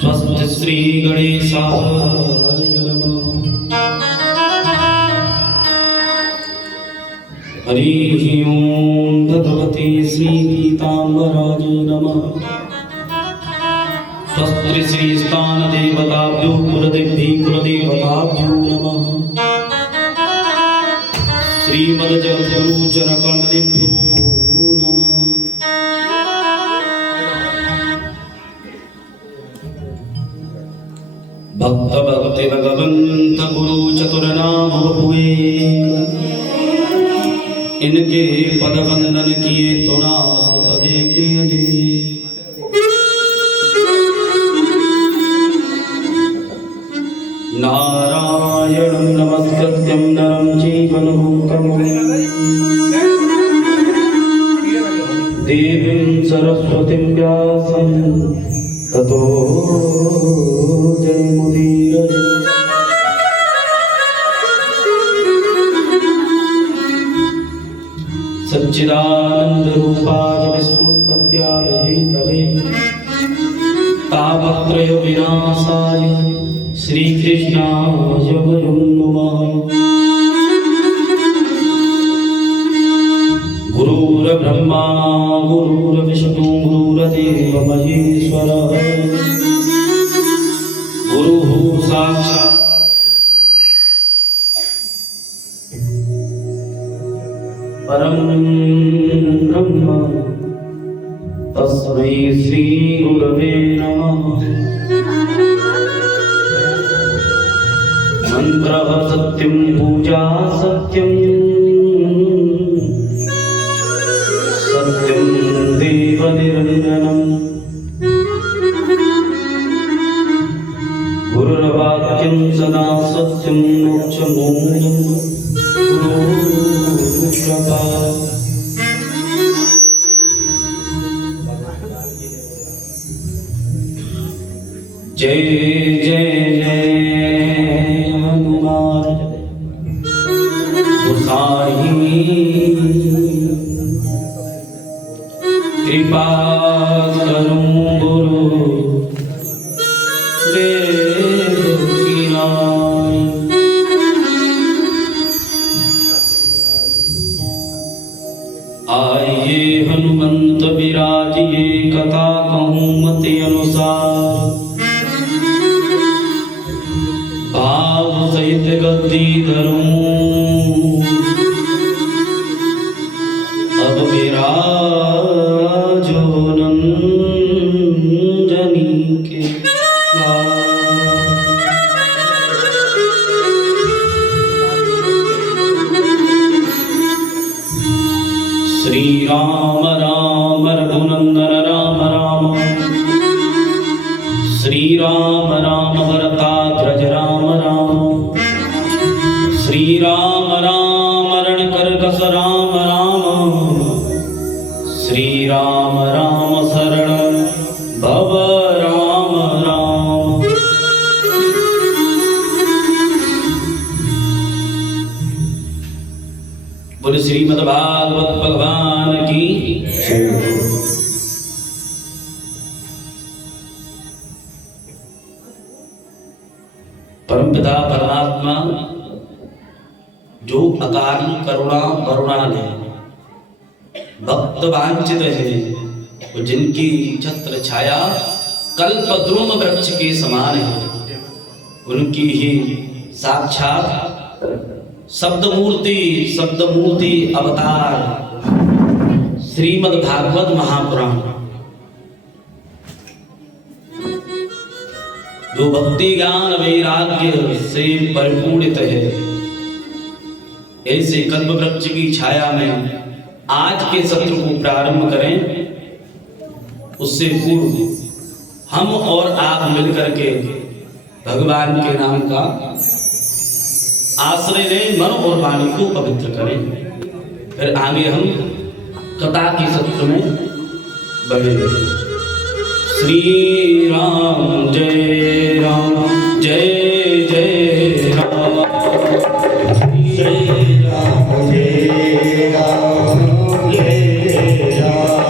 स्वस्ति श्री गणेशाय नमः। हरिः ओम भगवते श्री पीताम्बराय नमः। स्वस्ति श्री स्थान देवताभ्यो कुलदेवताभ्यो नमः। श्रीमद् जगद्गुरु चरणकमलेभ्यो नमः। भक्त भक्ति भगवंत गुरु चतुरनाम बपुए, इनके पद वंदन किए तो नास देखे दे। नारायणं नमस्कृत्यं नरं चैव नरोत्तमं देवीं सरस्वतीं व्यासं ततो जयमुदीरये। सच्चिदानन्दरूपाय विष्णुपत्यालये तापत्रय विनाशाय श्रीकृष्णाय वयं नमः। गुरुर्ब्रह्मा गुरुर्विष्णु गुरुर्देव महेश्वरः, गुरुः साक्षात् परं ब्रह्म, तस्मै श्री गुरवे नमः। मंत्रः सत्यं पूजा सत्यं, सत्यं देव निरञ्जनं। गुरुर्वाक्यं सदा सत्यं मोक्षमूलं गुरुकृपा। जय जय जय हनुमान गोसाई, कृपा करूं गुरु देव की नाय। आइए हनुमंत विराजिए, कथा कहूँ मति अनुसार। भाव सहित गद्दी धरूं, अब विराजो नंदनी के लाल। श्री राम राम रघुनंदन राम राम, श्री राम राम भरताग्रज राम राम, श्री राम राम रणकरकस राम राम, श्री राम राम शरणं भव राम राम। बोले श्रीमद्भागवत भगवान की। परमपिता परमात्मा जो अकारण करुणा वरुणालय भक्त वांछित है, वो जिनकी छत्र छाया कल्पद्रुम वृक्ष के समान है, उनकी ही साक्षात शब्दमूर्ति अवतार श्रीमद् भागवत महापुराण, जो भक्ति ज्ञान वैराग्य से परिपूर्णित है। ऐसे कल्प वृक्ष की छाया में आज के सत्र को प्रारंभ करें, उससे पूर्व हम और आप मिलकर के भगवान के नाम का आश्रय लें, मन और वाणी को पवित्र करें, फिर आगे हम कथा के सत्र में बढ़ेंगे। श्री राम जय राम, जय जय राम, जय राम जय राम, जय राम।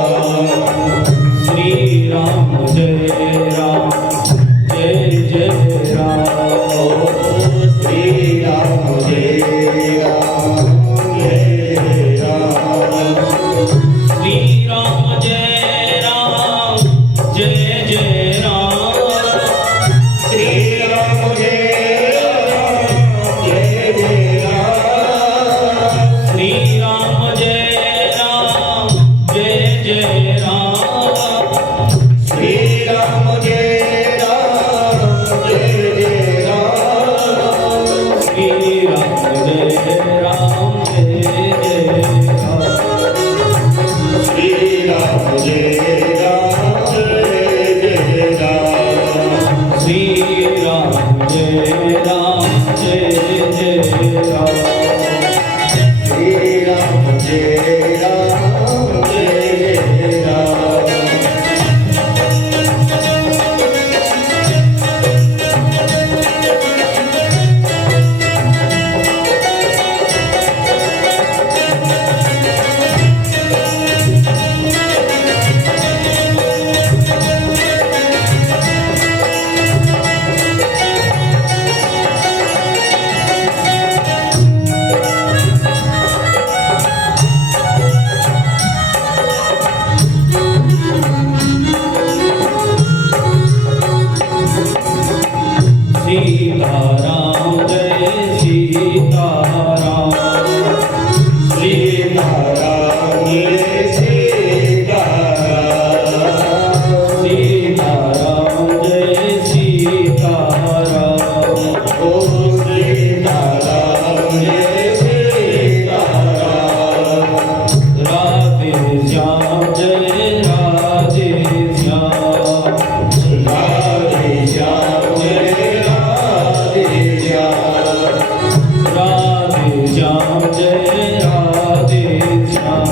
श्याम जय राधे श्याम,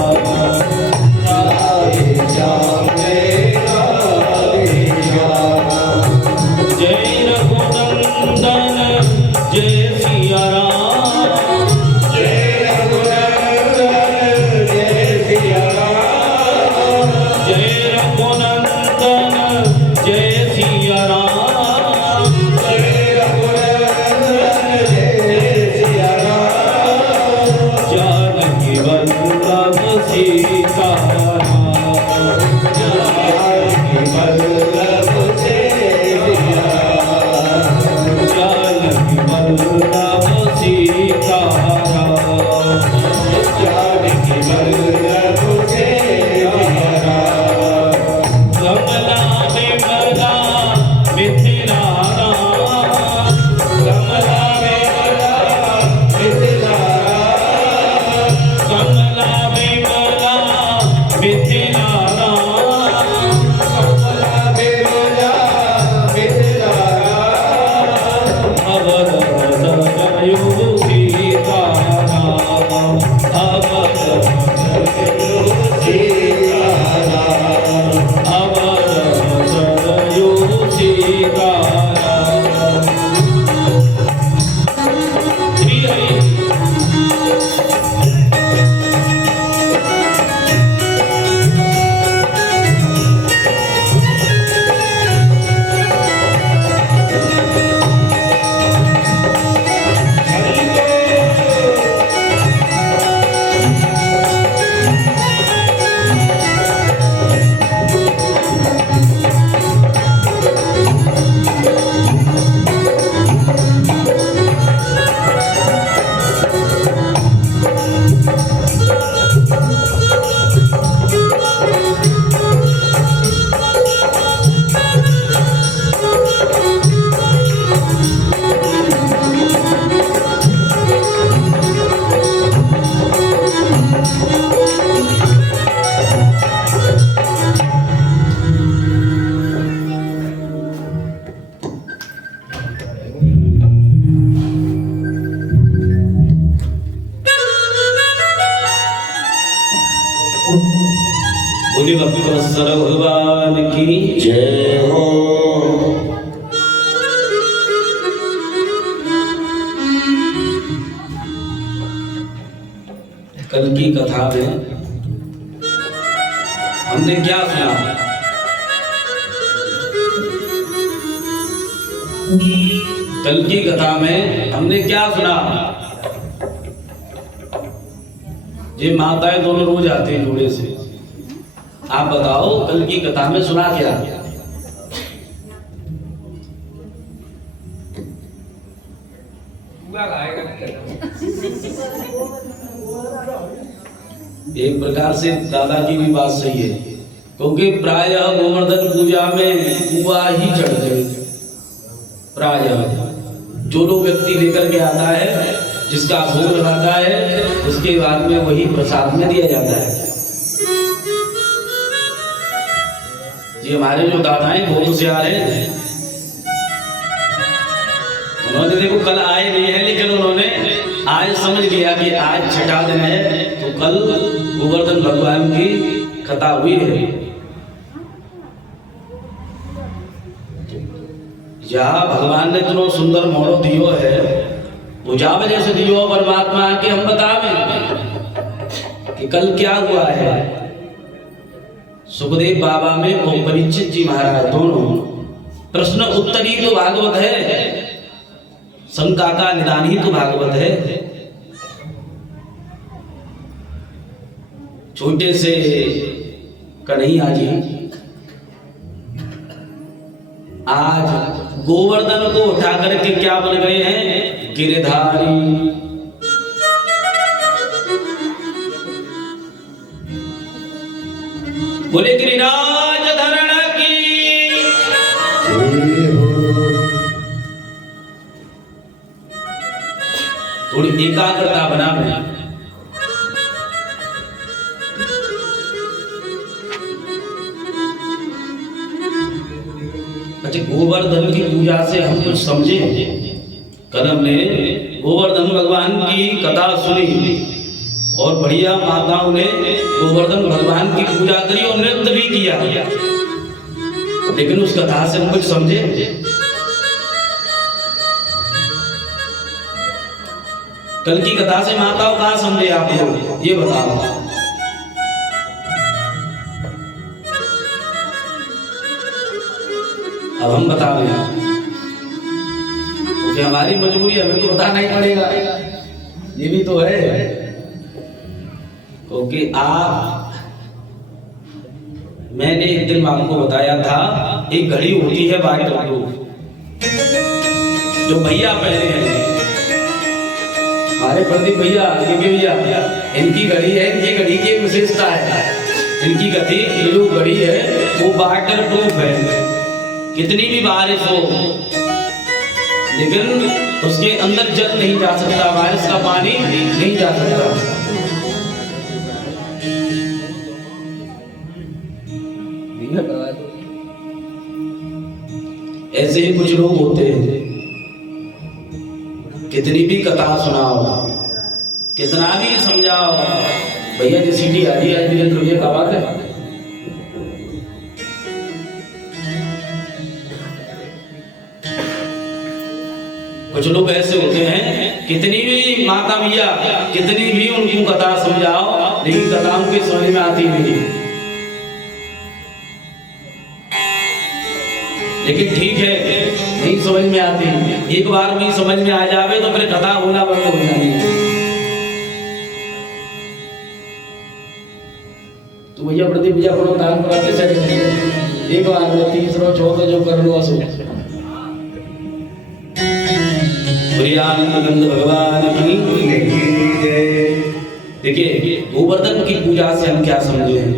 राधे श्याम जय राधे श्याम। जय रघुनंदन जय सिया राम, जय रघुनंदन जय सिया राम, जय रघुनंदन जय सिया राम, जय रघुनंदन जय सिया राम। जानकी वल्लभ सीता राम, जानकी वल्लभ सीता राम, जानकी वल्लभ सीता राम, जानकी वल्लभ सीता राम। कमला विमला मिथिला राम, कमला विमला मिथिला राम, कमला विमला मिथिला राम, कमला विमला मिथिला राम। अवध सरयू सीता राम, अवध सरयू सीता राम, अवध सरयू सीता राम। श्री हरि बोले भक्तवत्सल भगवान की जय हो। कल की कथा में हमने क्या सुना? कल की कथा में हमने क्या सुना? ये माताएं दोनों रोज आती हैं जोड़े से। आप बताओ कल की कथा में सुना क्या? एक प्रकार से दादा की भी बात सही है, क्योंकि प्रायः गोवर्धन पूजा में कुआ ही चढ़ते हैं। प्रायः जो लोग व्यक्ति लेकर के आता है, जिसका भोग लगाता है, उसके बाद में वही प्रसाद में दिया जाता है। ये हमारे जो दादा हैं बहुत होशियार हैं। उन्होंने देखो कल आए नहीं है, लेकिन उन्होंने आज समझ लिया कि आज छठा दिन है, तो कल गोवर्धन भगवान की कथा हुई है। यहाँ भगवान ने इतना सुंदर मोड़ो दियो है, पूजा वजह से दियो परमात्मा के हम बतावे कि कल क्या हुआ है। सुखदेव बाबा में और परीक्षित जी महाराज दोनों प्रश्न उत्तरी तो भागवत है, शंका का निदान ही तो भागवत है। छोटे से कन्हैया जी आज गोवर्धन को उठा करके क्या बन गए हैं? गिरधारी। बोले गिरिराज धरण की। थोड़ी एकाग्रता बना में। अच्छा, गोवर्धन की पूजा से हम कुछ समझे। कल हमने गोवर्धन भगवान की कथा सुनी और बढ़िया माताओं ने गोवर्धन भगवान की पूजा करी और नृत्य भी किया, लेकिन उस कथा से कुछ समझे? कल की कथा से माताओं कहाँ समझे आप लोग, ये बताओ। अब हम बता रहे हैं कि हमारी मजबूरी, हमें तो बताना ही पड़ेगा, ये भी तो है। क्योंकि मैंने एक दिन आपको बताया था, एक घड़ी होती है वाटरप्रूफ, जो भैया पहने हैं हमारे प्रदीप भैया, इनकी घड़ी है, इनकी घड़ी की विशेषता है, इनकी गति जो घड़ी है वो वाटरप्रूफ है। कितनी भी बारिश हो लेकिन उसके अंदर जल नहीं जा सकता, बारिश का पानी नहीं जा सकता। ऐसे ही कुछ लोग होते हैं, कितनी भी कथा सुनाओ, कितना भी समझाओ, भैया जी सीटी आ रही है, वीरेंद्र भैया का बात है। कुछ लोग ऐसे होते हैं, कितनी भी माता भैया, कितनी भी उनको कथा समझाओ, लेकिन कथा उनके समझ में आती नहीं। लेकिन ठीक है, नहीं समझ में आती, एक बार नहीं समझ में आ जावे तो फिर कथा होना बंद हो जाएगी। तो भैया प्रदीप भैया को दान कराते से एक बार में तीसरा चौथा जो कर लो असो। भगवान की देखिए, गोवर्धन की पूजा से हम क्या समझे हैं?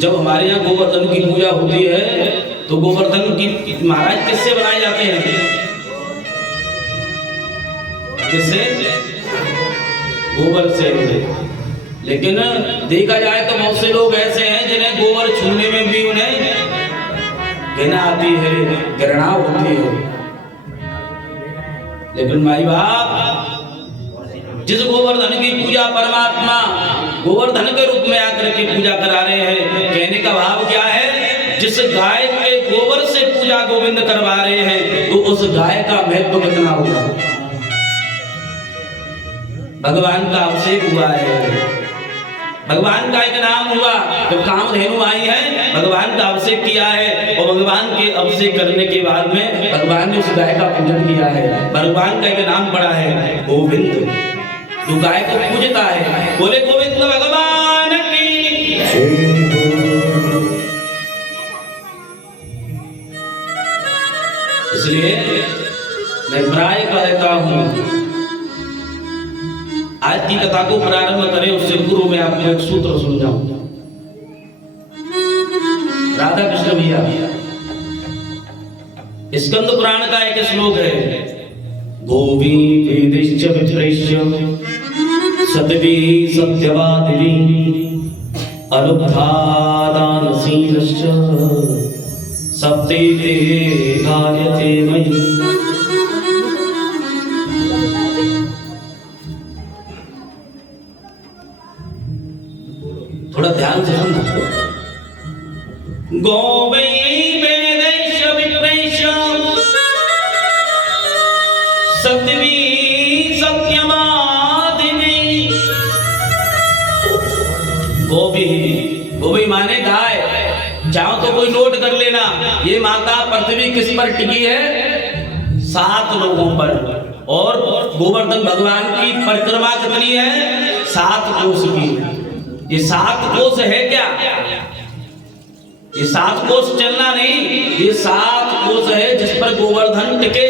जब हमारे यहाँ गोवर्धन की पूजा होती है तो गोवर्धन की महाराज किससे बनाए जाते हैं? किससे? गोबर से। लेकिन देखा जाए तो बहुत से लोग ऐसे हैं जिन्हें गोबर छूने में भी उन्हें घृणा आती है, घृणा होती है। लेकिन भाई बाप, जिस गोवर्धन की पूजा परमात्मा गोवर्धन के रूप में आकर के पूजा करा रहे हैं, कहने का भाव क्या है? जिस गाय के गोबर से पूजा गोविंद करवा रहे हैं तो उस गाय का महत्व कितना होगा? भगवान का अभिषेक हुआ है, भगवान का एक नाम हुआ, जब कामधेनु आई है भगवान का अभिषेक किया है, और भगवान के अभिषेक करने के बाद में भगवान ने उस गाय का पूजन किया है। भगवान का एक नाम पड़ा है गोविंद, जो गाय को पूजता है। बोले गोविंद भगवान की। इसलिए मैं प्राय कहता हूं, आज की कथा को प्रारंभ करें उससे पूर्व में आपको एक सूत्र समझाऊं। राधा कृष्ण भैया, स्कंद पुराण का एक श्लोक है, गोवी वेदिश्च विप्रेश्य सतवी सत्यवादिनी अनुद्धादानशीलश्च सप्तेते कार्यते मयि। थोड़ा ध्यान से सुनना। गोवै वेदैश्च विप्रेश्य सत्वी सत्यवादिनी। गोवी माने गाय, चाहो तो कोई नोट कर लेना, ये माता पृथ्वी किस पर टिकी है? 7 लोगों पर। और गोवर्धन भगवान की परिक्रमा कितनी है? 7 कोस की। ये 7 कोस है क्या? ये 7 कोस चलना नहीं, ये 7 कोस है जिस पर गोवर्धन टिके,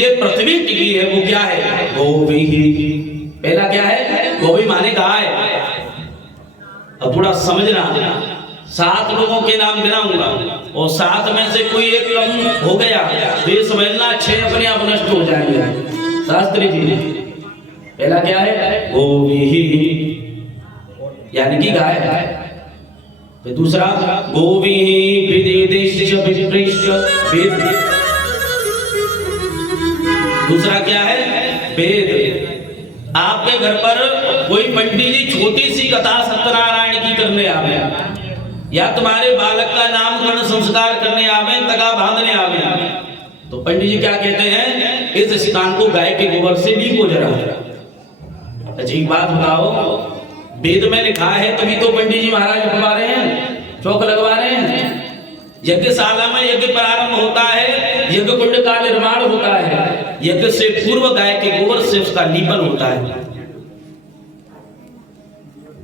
ये पृथ्वी टिकी है। वो क्या है? गोवी। पहला क्या है? गोवी माने गाय। अब थोड़ा समझना, 7 लोगों के नाम गिनाऊंगा और 7 में से कोई एक कम हो गया तो ये समझना 6 अपने आप नष्ट हो जाएंगे। शास्त्री जी, पहला क्या है? गोवी यानी कि गाय। तो दूसरा गोवी विदेश्च विप्रेश्च दूसरा क्या है? वेद। आपके घर पर कोई पंडित जी छोटी सी कथा सत्यनारायण की करने आवे, या तुम्हारे बालक का नामकरण संस्कार करने आवे, तगा बांधने आवे, तो पंडित जी क्या कहते हैं? इस स्थान को गाय के गोबर से लीपो जरा। अजीब बात बताओ, वेद में लिखा है तभी तो पंडित जी महाराज लिखवा रहे हैं, चौक लगवा रहे हैं। यज्ञशाला में यज्ञ प्रारंभ होता है, यज्ञ कुंड का निर्माण होता है, यज्ञ से पूर्व गाय के गोबर से उसका लीपन होता है।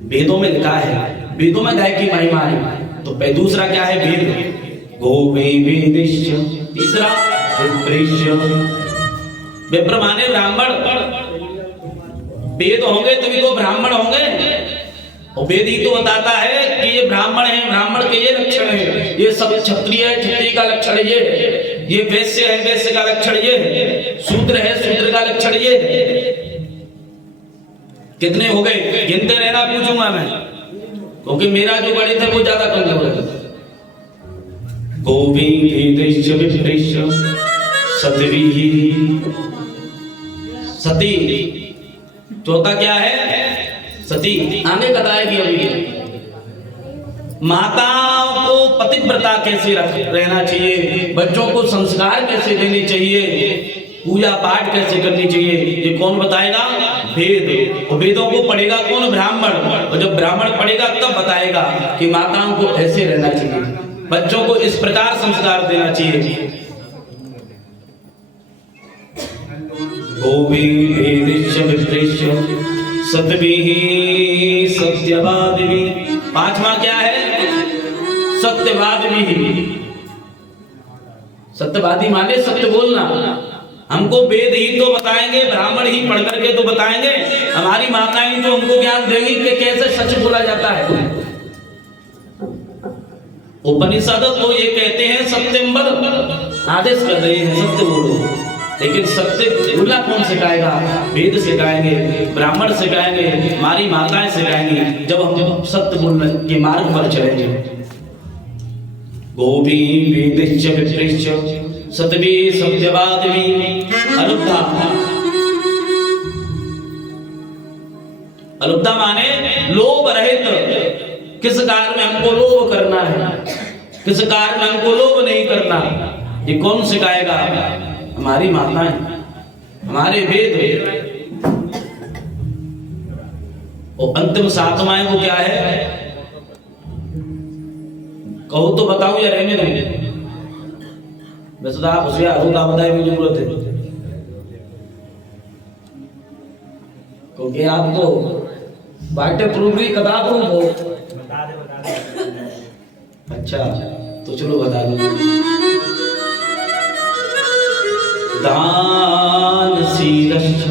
वेदों में लिखा है, वेदों में गाय की महिमा है। तो दूसरा क्या है? वेद। गोवे वेदिष्य। तीसरा विप्रेष्य। विप्र माने ब्राह्मण। वेद होंगे तभी तो ब्राह्मण होंगे, और वेद ही तो बताता है कि ये ब्राह्मण है, ब्राह्मण के ये लक्षण है, ये सब क्षत्रिय है, क्षत्रिय का लक्षण ये वैश्य है, वैश्य का लक्षण ये, शूद्र है, शूद्र का लक्षण ये। कितने हो गए? गिनते रहना, पूछूंगा मैं, क्योंकि मेरा जो गणित है वो ज्यादा कमजोर है। गोवी वेदिष्य विप्रेष्य सतवी सती। चौथा क्या है? सती। आगे बताएगी अभी। माताओं को पतिव्रता कैसे रहना चाहिए, बच्चों को संस्कार कैसे देने चाहिए, पूजा पाठ कैसे करनी चाहिए, ये कौन बताएगा? वेद। और वेदों को पढ़ेगा कौन? ब्राह्मण। और जब ब्राह्मण पढ़ेगा तब बताएगा कि माताओं को ऐसे रहना चाहिए, बच्चों को इस प्रकार संस्कार देना चाहिए। गोवी वेदिष्य विप्रेष्य सतवीः सत्यवादिवी। पांचवा क्या है? सत्यवादी। सत्यवादी माने सत्य बोलना। हमको वेद ही तो बताएंगे, ब्राह्मण ही पढ़ करके तो बताएंगे, हमारी माताएं तो हमको ज्ञान देंगी कि कैसे सच बोला जाता है। उपनिषद तो ये कहते हैं सत्यम वद, आदेश कर रहे हैं सत्य बोलो, लेकिन सत्य बोलना कौन सिखाएगा? वेद सिखाएंगे, ब्राह्मण सिखाएंगे, हमारी माताएं सिखाएंगी, जब हम सत्य बोलने के मार्ग पर चलेंगे। गोवी वेदिष्य विप्रेष्य सतवी सत्यवादिवी अलुब्धा। अलुब्धा माने लोभ रहित। किस कार्य में हमको लोभ करना है, किस कार्य में हमको लोभ नहीं करना, ये कौन सिखाएगा? हमारी माताएं, हमारे वेद। और अंतिम सातवाएं वो क्या है? कहो तो बताऊं या रहने दूं? वैसे तो आप होशियार हो, का बताए मुझे जरूरत है, क्योंकि आप तो वाटर प्रूफ भी कदा प्रूफ हो। अच्छा तो चलो बता दो। दान शीलश्च।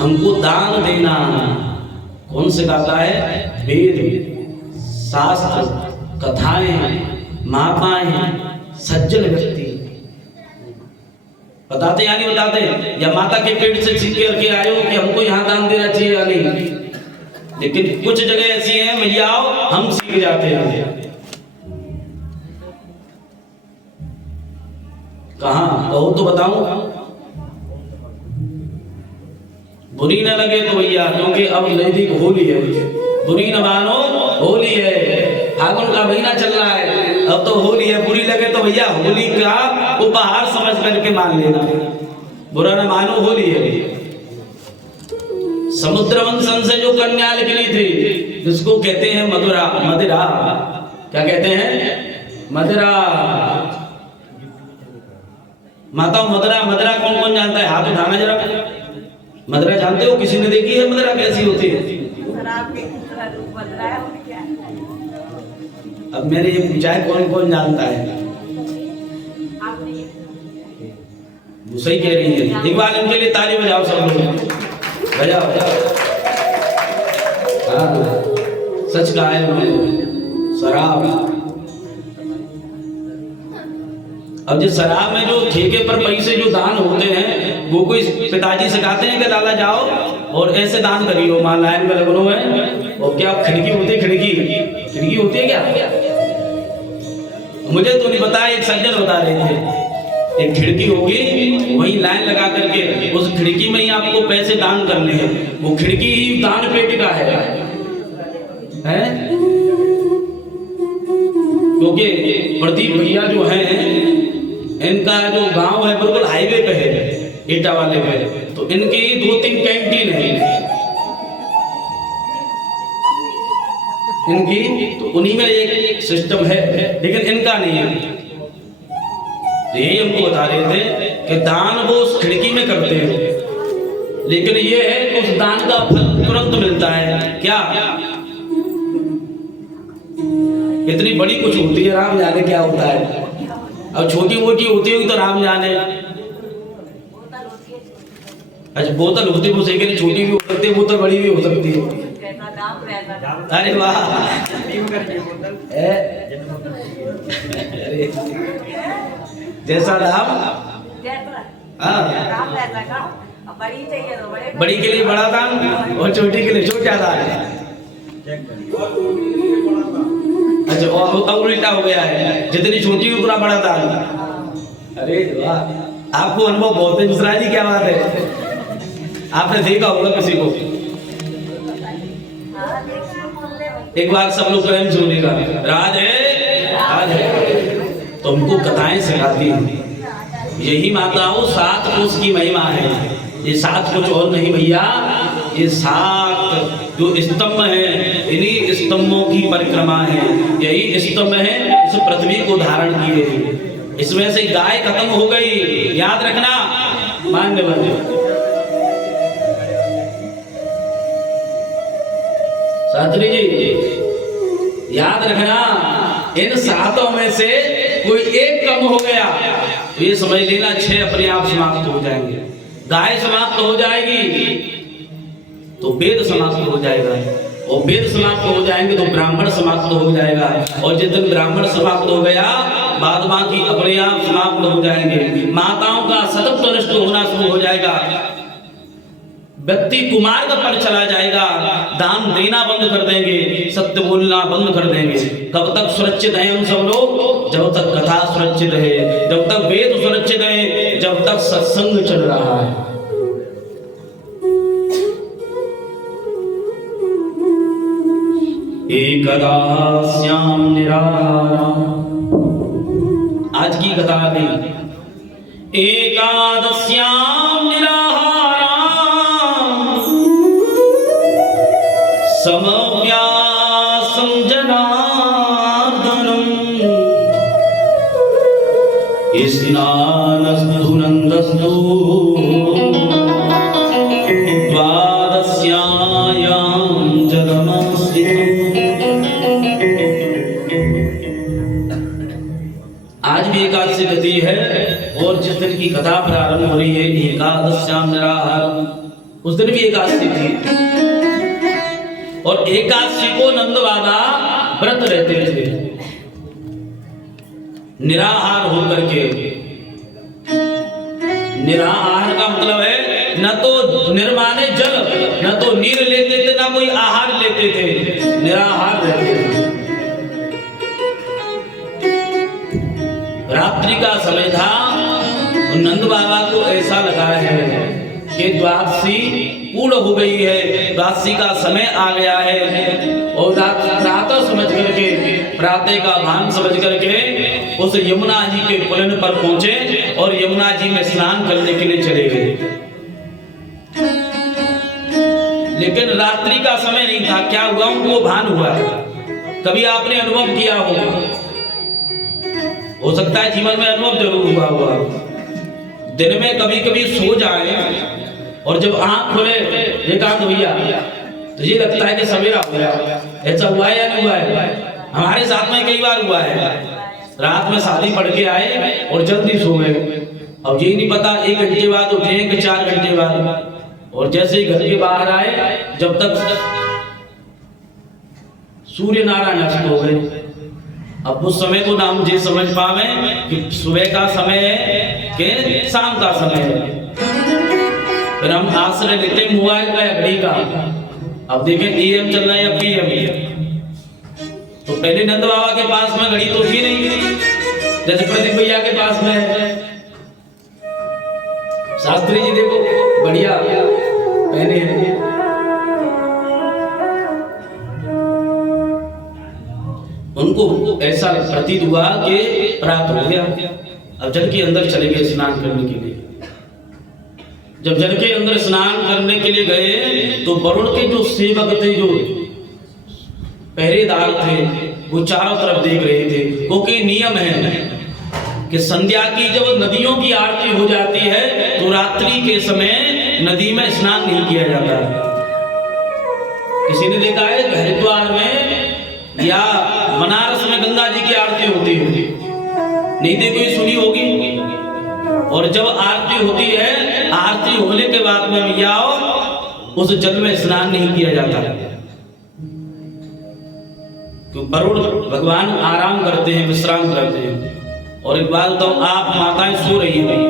हमको दान देना कौन सिखाता है? वेद, शास्त्र, कथाएं, माताएं, सज्जन व्यक्ति बताते या नहीं बताते? या माता के पेट से सीख करके आए हो कि हमको यहाँ दान देना चाहिए या नहीं? लेकिन कुछ जगह ऐसी हैं मैयाओ, हम सीख जाते हैं। कहां? कहो तो बताऊं। बुरी न लगे तो भैया, क्योंकि अब नजदीक होली है, बुरी न मानो होली है, फागुन का महीना चल रहा है, अब तो होली है। बुरी लगे तो भैया होली का उपहार समझ करके मान लेना, बुरा न मानो होली है। समुद्र मंथन से जो कन्या निकली थी, जिसको कहते हैं मधुरा, मदिरा, क्या कहते हैं? मदिरा। माताओं मदिरा, मदिरा कौन कौन जानता है? हाथ उठाना जरा। मदिरा जानते हो? किसी ने देखी है मदिरा कैसी होती है? अब मैंने ये पूछा है कौन कौन जानता है? वो सही कह रही है। एक बार इनके लिए ताली बजाओ सब लोग, बजाओ बजाओ। हाँ सच कहा है उन्होंने, शराब। अब जिस शराब में जो ठेके पर पैसे जो दान होते हैं, वो कोई पिताजी सिखाते हैं कि लाला जाओ और ऐसे दान करियो, मान लाइन में लगनो है। और क्या खिड़की होती है? खिड़की होती है क्या? मुझे तो नहीं पता, एक सज्जन बता रहे थे एक खिड़की होगी, वहीं लाइन लगा करके उस खिड़की में ही आपको पैसे दान करने हैं। वो खिड़की ही दान पेट का है? क्योंकि प्रदीप भैया जो हैं, इनका जो गांव है बिल्कुल हाईवे पे है, एटा वाले पे, तो इनकी 2-3 कैंटीन है इनकी, तो उन्हीं में एक सिस्टम है, लेकिन इनका नहीं है। तो यही हमको बता रहे थे कि दान वो उस खिड़की में करते हैं, लेकिन ये है कि उस दान का फल तुरंत मिलता है। क्या इतनी बड़ी कुछ होती है, राम जाने क्या होता है। अब छोटी मोटी होती होगी तो राम जाने। अच्छा, बोतल होती है वो सही कह, छोटी भी हो सकती है बोतल, बड़ी भी हो सकती है। अरे वाह, जैसा दाम, बड़ी के लिए बड़ा दाम और छोटी के लिए छोटा दाम। अच्छा, और उल्टा हो गया है, जितनी छोटी उतना बड़ा दाम। अरे वाह, आपको अनुभव बहुत है मिश्रा जी, क्या बात है। आपने देखा होगा किसी को। एक बार सब लोग प्रेम सुनेगा, राधे राधे। तो हमको कथाएं सिखाती हैं यही माताओं, 7 कोष की महिमा है। ये 7 कुछ और नहीं भैया, ये 7 जो स्तंभ है, इन्हीं स्तंभों की परिक्रमा है। यही स्तंभ है इस पृथ्वी को धारण किए। इसमें से गाय खत्म हो गई, याद रखना मान्यवर शास्त्री जी, याद रखना, इन 7 में से कोई एक कम हो गया तो ये समझ लेना 6 अपने आप समाप्त हो जाएंगे। गाय समाप्त हो जाएगी तो वेद समाप्त हो जाएगा, और वेद समाप्त हो जाएंगे तो ब्राह्मण समाप्त हो जाएगा, और जिस दिन ब्राह्मण समाप्त हो गया बाद बाकी अपने आप समाप्त हो जाएंगे। माताओं का सतत्व नष्ट होना शुरू हो जाएगा, व्यक्ति कुमार्ग पर चला जाएगा, दान देना बंद कर देंगे, सत्य बोलना बंद कर देंगे। कब तक सुरक्षित हैं हम सब लोग? जब तक कथा सुरक्षित है, जब तक वेद सुरक्षित है, जब तक सत्संग चल रहा है। एकदा श्याम निराहारा, आज की कथा गई। एकादश्याम निराहारा समव्यासं जनार्दनम् स्नानस्तु नन्दस्तु द्वादश्यायां जगमस्थितम्। आज भी एकादशी तिथि है, और जिस दिन की कथा प्रारंभ हो रही है एकादश्याम निराहारम, उस दिन भी एकादशी थी। और एकादशी को नंद बाबा व्रत रहते थे, निराहार होकर के। निराहार का मतलब है न तो निर्माने जल, न तो नीर लेते थे, न कोई आहार लेते थे, निराहार रहते थे। रात्रि का समय था, नंद बाबा को ऐसा लगा है कि द्वादशी पूर्ण हो गई है, द्वादशी का समय आ गया है, और प्रातः समझ करके, प्रातः का भान समझ करके उस यमुना जी के पुलन पर पहुंचे और यमुना जी में स्नान करने के लिए चले गए। लेकिन रात्रि का समय नहीं था, क्या हुआ उनको भान हुआ। कभी आपने अनुभव किया हो सकता है जीवन में अनुभव जरूर हुआ होगा। दिन में कभी कभी सो जाए और जब आंख खोले एकांत भैया तो ये लगता है कि सवेरा हो गया। ऐसा हुआ है या नहीं हुआ है? हमारे साथ में कई बार हुआ है। रात में शादी पढ़ के आए और जल्दी सो गए, अब यही नहीं पता 1 घंटे बाद उठे कि 4 घंटे बाद, और जैसे ही घर के बाहर आए जब तक सूर्य नारायण अस्त हो गए। अब उस समय को ना हम ये समझ पावे कि सुबह का समय है कि शाम का समय है। फिर हम आश्रय लेते मोबाइल का या घड़ी का। अब देखें AM चल रहा है या PM। तो पहले नंद बाबा के पास में घड़ी तो थी नहीं, जैसे प्रदीप भैया के पास में है, शास्त्री जी देखो बढ़िया पहने हैं। उनको ऐसा प्रतीत हुआ कि प्राप्त हो गया। अब जल के अंदर चले गए स्नान करने के लिए। जब जल के अंदर स्नान करने के लिए गए तो वरुण के जो सेवक थे, जो पहरेदार थे, वो चारों तरफ देख रहे थे, क्योंकि नियम है कि संध्या की जब नदियों की आरती हो जाती है तो रात्रि के समय नदी में स्नान नहीं किया जाता। किसी ने देखा है हरिद्वार में या बनारस में गंगा जी की आरती होती है? नहीं देखी, सुनी होगी। और जब आरती होती है, आरती होने के बाद में भैया उस जल में स्नान नहीं किया जाता, तो वरुण भगवान आराम करते हैं, विश्राम करते हैं। और एक बात तो आप माताएं सो रही हैं,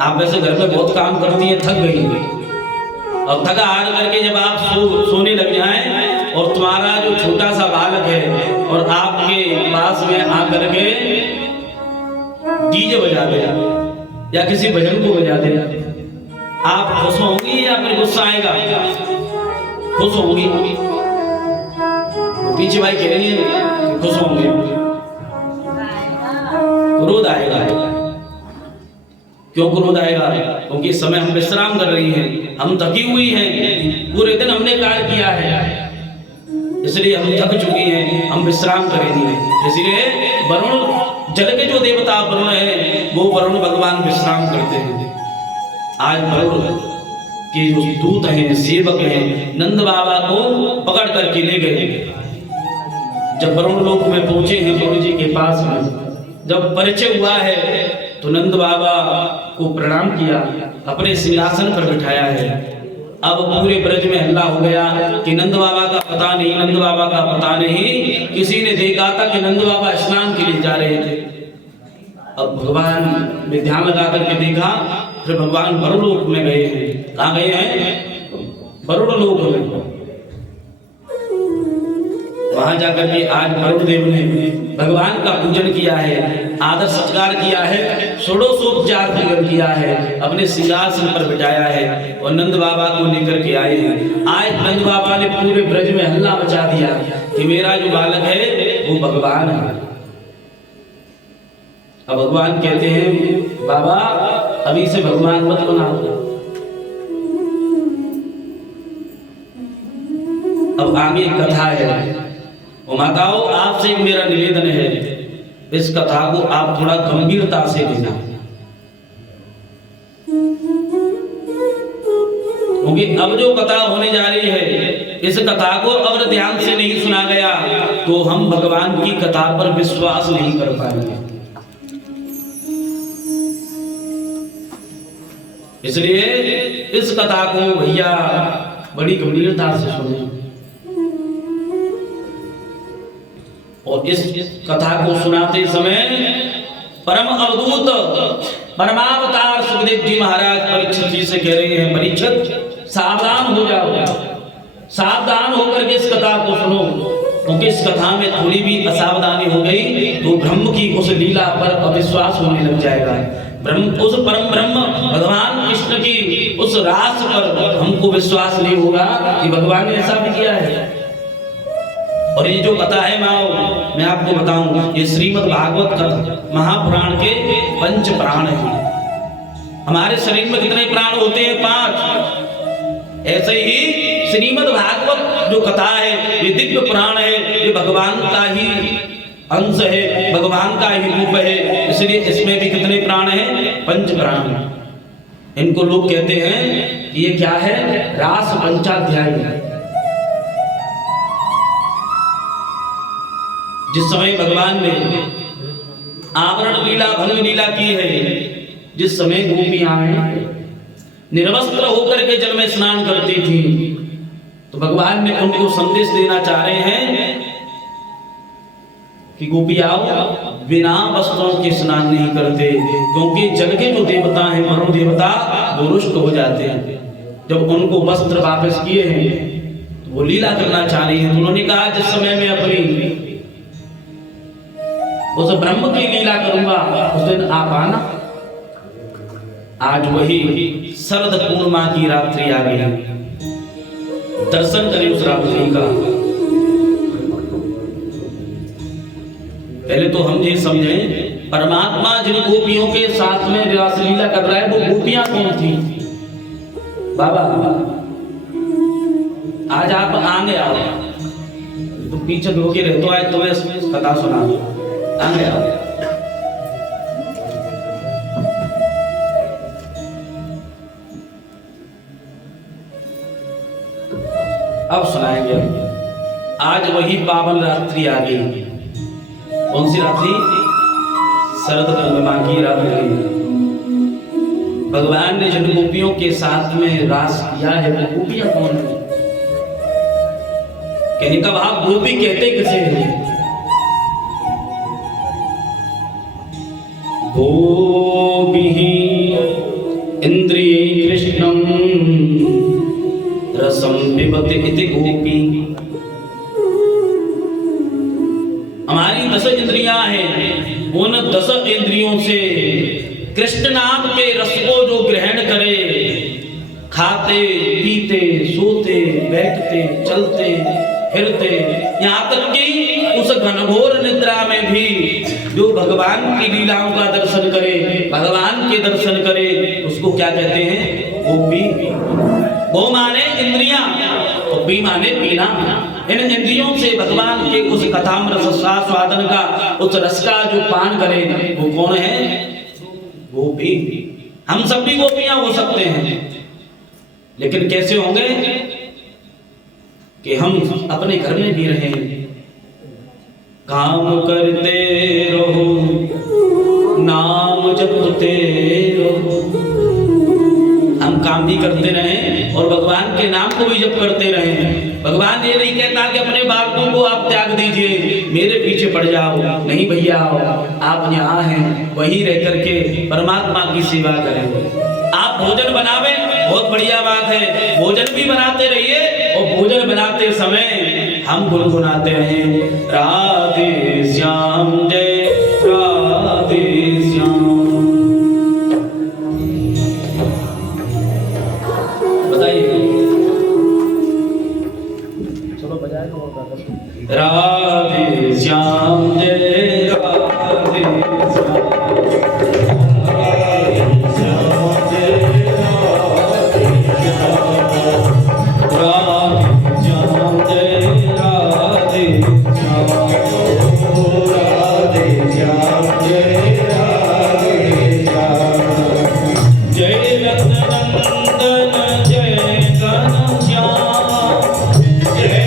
आप वैसे घर में बहुत काम करती हैं, थक गई हैं, और थका हार करके जब आप सोने लग जाएं और तुम्हारा जो छोटा सा बालक है और आपके पास में आकर के डीजे बजा दे या किसी भजन को बजा दे, आप खुश होंगी या फिर गुस्सा आएगा? खुश होंगी। पीछे भाई कह रही है खुश होंगे, क्रोध आएगा। क्यों क्रोध आएगा? क्योंकि इस समय हम विश्राम कर रही हैं, हम थकी हुई हैं, पूरे दिन हमने कार्य किया है, इसलिए हम थक चुकी हैं, हम विश्राम करेंगे। इसलिए वरुण, जल के जो देवता वरुण है, वो वरुण भगवान विश्राम करते हैं। आज वरुण के जो दूत हैं, सेवक हैं, नंद बाबा को पकड़ करके ले गए। जब वरुण लोक में पहुंचे हैं गुरु जी के पास में, जब परिचय हुआ है तो नंद बाबा को प्रणाम किया, अपने सिंहासन पर बिठाया है। अब पूरे ब्रज में हल्ला हो गया कि नंद बाबा का पता नहीं, नंद बाबा का पता नहीं। किसी ने देखा था कि नंद बाबा स्नान के लिए जा रहे थे। अब भगवान ने ध्यान लगा करके देखा, फिर भगवान वरुण लोक में गए हैं। कहाँ गए हैं? वरुण लोक में। वहां जाकर के आज वरुण देव ने भगवान का पूजन किया है, आदर सत्कार किया है, षोडशोपचार पूजन किया है, अपने सिंहासन पर बिठाया है और नंद बाबा को लेकर के आए हैं। आज नंद बाबा ने पूरे ब्रज में हल्ला मचा दिया कि मेरा जो बालक है वो भगवान है। अब भगवान कहते हैं बाबा अभी से भगवान मत बनाओ, अब आगे कथा है। और माताओं, आपसे एक मेरा निवेदन है, इस कथा को आप थोड़ा गंभीरता से लेना, क्योंकि अब जो कथा होने जा रही है, इस कथा को अगर ध्यान से नहीं सुना गया तो हम भगवान की कथा पर विश्वास नहीं कर पाएंगे। इसलिए इस कथा को भैया बड़ी गंभीरता से सुने। और इस कथा को सुनाते समय परम अवधूत परमावतार सुखदेव जी महाराज परीक्षित जी से कह रहे हैं, परीक्षित सावधान हो जाओ, सावधान होकर के इस कथा को सुनो, क्योंकि इस कथा में थोड़ी भी असावधानी हो गई तो ब्रह्म की उस लीला पर अविश्वास होने लग जाएगा। उस परम ब्रह्म भगवान कृष्ण की उस रास पर हमको विश्वास नहीं होगा कि भगवान ने ऐसा भी किया है। और ये जो कथा है माओ, मैं आपको बताऊं, ये श्रीमद् भागवत कथा महापुराण के 5 प्राण हैं। हमारे शरीर में कितने प्राण होते हैं? 5। ऐसे ही श्रीमद् भागवत जो कथा है, ये दिव्य प्राण है, ये भगवान का ही अंश है, भगवान का ही रूप है। इसलिए इसमें भी कितने प्राण हैं? 5 प्राण। इनको लोग कहते हैं ये क्या है? रास पंचाध्यायी। जिस समय भगवान ने आवरण लीला, भंग लीला की है, जिस समय गोपियां निर्वस्त्र होकर के जल में स्नान करती थी, तो भगवान ने उनको संदेश देना चाह रहे हैं कि गोपियाओ बिना वस्त्रों के स्नान नहीं करते, क्योंकि जल के जो देवता हैं, वरुण देवता, वो रुष्ट हो जाते हैं। जब उनको वस्त्र वापस किए हैं तो वो लीला करना चाह रही हैं। उन्होंने कहा जिस समय में अपनी उस ब्रह्म की लीला करूंगा, उस दिन आप आना। आज वही शरद पूर्णिमा की रात्रि आ गई, दर्शन करें उस रात्रि का। पहले तो हम ये समझें, परमात्मा जिन गोपियों के साथ में रासलीला कर रहा है वो गोपियां कौन थी? बाबा आज आप आगे आओ, तो पीछे होके रहे तो आज तुम्हें कथा सुना दो, आगे आओ। अब सुनाएंगे। आज वही पावन रात्रि आ गई। कौन सी रात्रि? शरद पूर्णिमा की रात्रि। भगवान ने जिन गोपियों के साथ में रास किया है वो गोपियां कौन है? कहने का भाव गोपी कहते किसे हैं? गोपीः इंद्रिये कृष्णं रसं पिबति इति गोपी। हमारी 10 इंद्रियां हैं, उन 10 इंद्रियों से कृष्ण नाम के रस को जो ग्रहण करे, खाते पीते सोते बैठते चलते फिरते, यहाँ तक कि उस घनघोर निद्रा में भी जो भगवान की लीलाओं का दर्शन करे, भगवान के दर्शन करे, उसको क्या कहते हैं? गोपी। गो माने इंद्रियां और पी माने पीना। इन इंद्रियों से भगवान के उस कथामृत स्वादन का, उस रस का जो पान करे वो कौन है? गोपी। हम सब भी गोपियां हो सकते हैं, लेकिन कैसे होंगे कि हम अपने घर में भी रहें, काम करते रहो, नाम जपते रहो। हम काम भी करते रहें और भगवान के नाम को भी जप करते रहें। भगवान ये नहीं कहता कि अपने बालकों को आप त्याग दीजिए, मेरे पीछे पड़ जाओ। नहीं भैया, आप यहाँ हैं, वहीं रह करके परमात्मा की सेवा करें। आप भोजन बनावे, बहुत बढ़िया बात है, भोजन भी बनाते रहिए और भोजन बनाते समय हम गुनगुनाते रहें, राधे श्याम जय राधे श्याम। राधे श्याम जय राधे श्याम, राधे श्याम जय राधे श्याम, राधे श्याम जय राधे श्याम, राधे श्याम जय राधे श्याम। जय रत्ननंदन जय घनश्याम, जय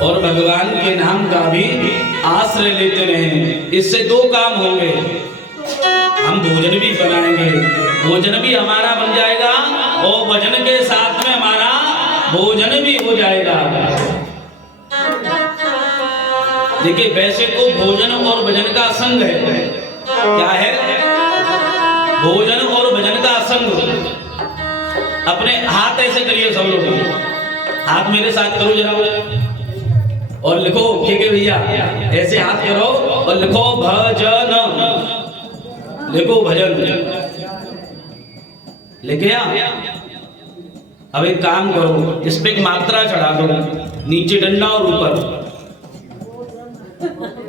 और भगवान के नाम का भी आश्रय लेते रहें। इससे 2 काम होंगे, हम भोजन भी बनाएंगे, भोजन भी हमारा बन जाएगा और भजन के साथ में हमारा भोजन भी हो जाएगा। देखिए, वैसे तो भोजन और भजन का संग है। क्या है? भोजन और भजन का संग। अपने हाथ ऐसे करिए सब लोग, हाथ मेरे साथ करो जरा और लिखो, ठीक है भैया, ऐसे हाथ करो और लिखो भजन, लिखो भजन। लिखे? अब एक काम करो, इस पे एक मात्रा चढ़ा दो, नीचे डंडा और ऊपर।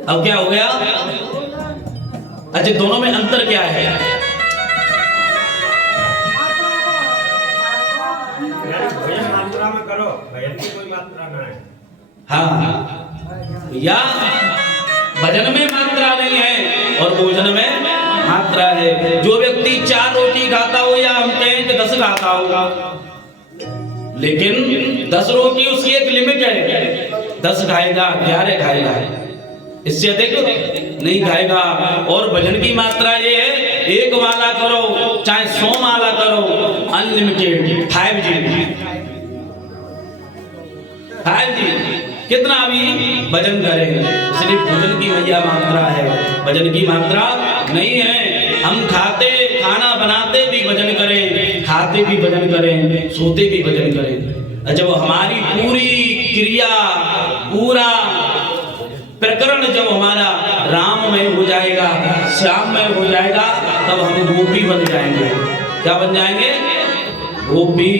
अब क्या हो गया? अच्छा, दोनों में अंतर क्या है? भजन मात्रा में करो, भजन की कोई मात्रा ना हाँ, या भजन में मात्रा नहीं है और भोजन में मात्रा है। जो व्यक्ति 4 रोटी खाता हो या हम कहें कि 10 खाता होगा, लेकिन 10 रोटी उसकी एक लिमिट है, 10 खाएगा, 11 खाएगा, इससे अधिक नहीं खाएगा। और भजन की मात्रा ये है, 1 माला करो चाहे 100 माला करो, अनलिमिटेड 5G कितना भी भजन करें। इसलिए भजन की भैया मात्रा है, भजन की मात्रा नहीं है। हम खाना बनाते भी भजन करें, खाते भी भजन करें, सोते भी भजन करें। जब हमारी पूरी क्रिया, पूरा प्रकरण जब हमारा राममय हो जाएगा, श्याममय हो जाएगा, तब हम गोपी बन जाएंगे। क्या बन जाएंगे? गोपी।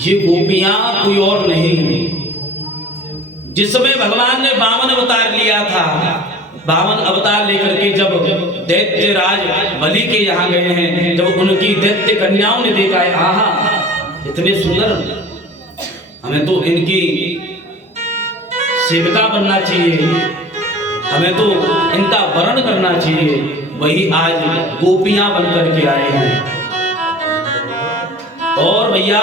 ये गोपियां कोई और नहीं। जिस समय भगवान ने वामन अवतार लिया था, वामन अवतार लेकर के जब दैत्य राज बलि के यहाँ गए हैं, जब उनकी दैत्य कन्याओं ने देखा है, आहा इतने सुंदर, हमें तो इनकी सेविका बनना चाहिए, हमें तो इनका वरण करना चाहिए। वही आज गोपियां बनकर के आए हैं। और भैया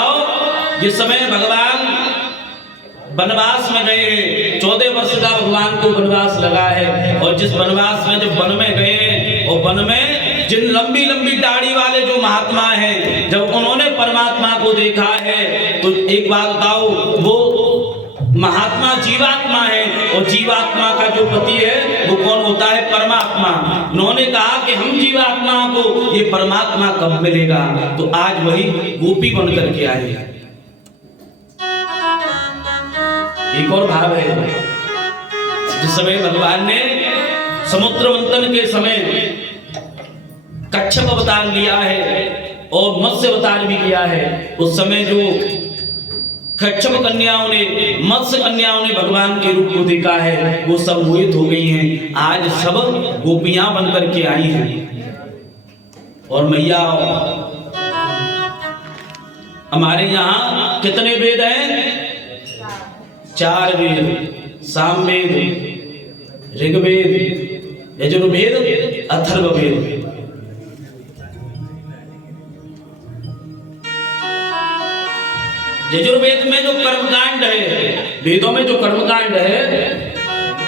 जिस समय भगवान वनवास में गए, 14 वर्ष का भगवान को वनवास लगा है, और जिस वनवास में जब वन में गए, और वन में जिन लंबी लंबी दाढ़ी वाले जो महात्मा हैं, जब उन्होंने परमात्मा को देखा है, तो एक बात बताओ, वो महात्मा जीवात्मा है, और जीवात्मा का जो पति है वो कौन होता है? परमात्मा। उन्होंने कहा कि हम जीवात्मा को ये परमात्मा कब मिलेगा? तो आज वही गोपी बन करके आए हैं। एक और भाव है, जिस समय भगवान ने समुद्र मंथन के समय कच्छप अवतार लिया है और मत्स्य अवतार भी किया है, उस समय जो कच्छप कन्याओं ने, मत्स्य कन्याओं ने भगवान के रूप को देखा है, वो सब मोहित हो गई हैं। आज सब गोपियां बन करके आई हैं। और मैया हमारे यहाँ कितने वेद हैं? 4 वेद, सामवेद, ऋग्वेद, यजुर्वेद, अथर्ववेद। यजुर्वेद में जो कर्मकांड है, वेदों में जो कर्मकांड है,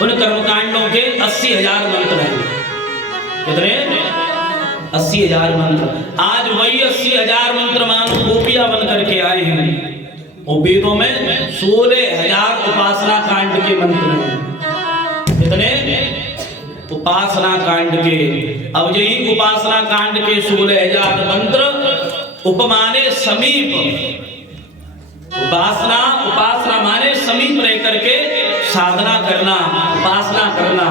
उन कर्मकांडों के 80,000 मंत्र हैं। कितने? 80,000 मंत्र। आज वही 80,000 मंत्र मानो गोपियां बन करके आए हैं। और वेदों में 16,000 उपासना कांड के मंत्र हैं। कितने? उपासना कांड के। अब यही उपासना कांड के 16,000 मंत्र उपमाने समीप, उपासना माने समीप रह करके साधना करना, उपासना करना,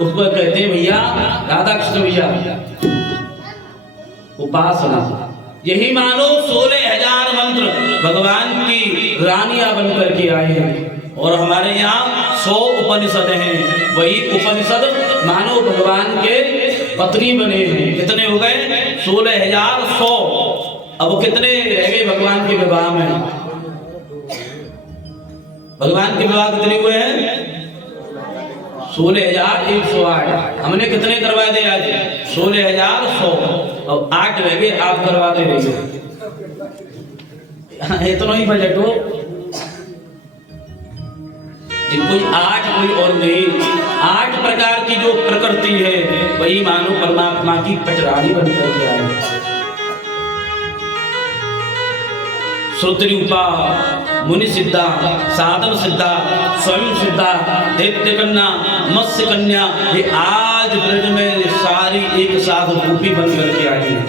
उसको कहते हैं भैया, राधा कृष्ण भैया, उपासना। यही मानो 16,000 मंत्र भगवान की रानियां बन करके आए हैं। और हमारे यहाँ 100 उपनिषद हैं। वही उपनिषद मानो भगवान के पत्नी बने हैं। कितने हो गए? 16,100। अब कितने रह गए भगवान के विवाह में? भगवान के विवाह कितने हुए हैं? 16,108। हमने कितने करवा दे आज? 16,100। अब 8 रह गए, आप करवाते रहिए। इतना ही बजट हो, कोई 8 कोई और नहीं। 8 प्रकार की जो प्रकृति है, वही मानो परमात्मा की पटरानी बनकर के आए। श्रुतिरूपा, मुनि सिद्धा, साधन सिद्धा, स्वयं सिद्धा, दैत्य कन्या, मत्स्य कन्या, ये आज ब्रज में सारी एक साथ गोपी बन करके आई है।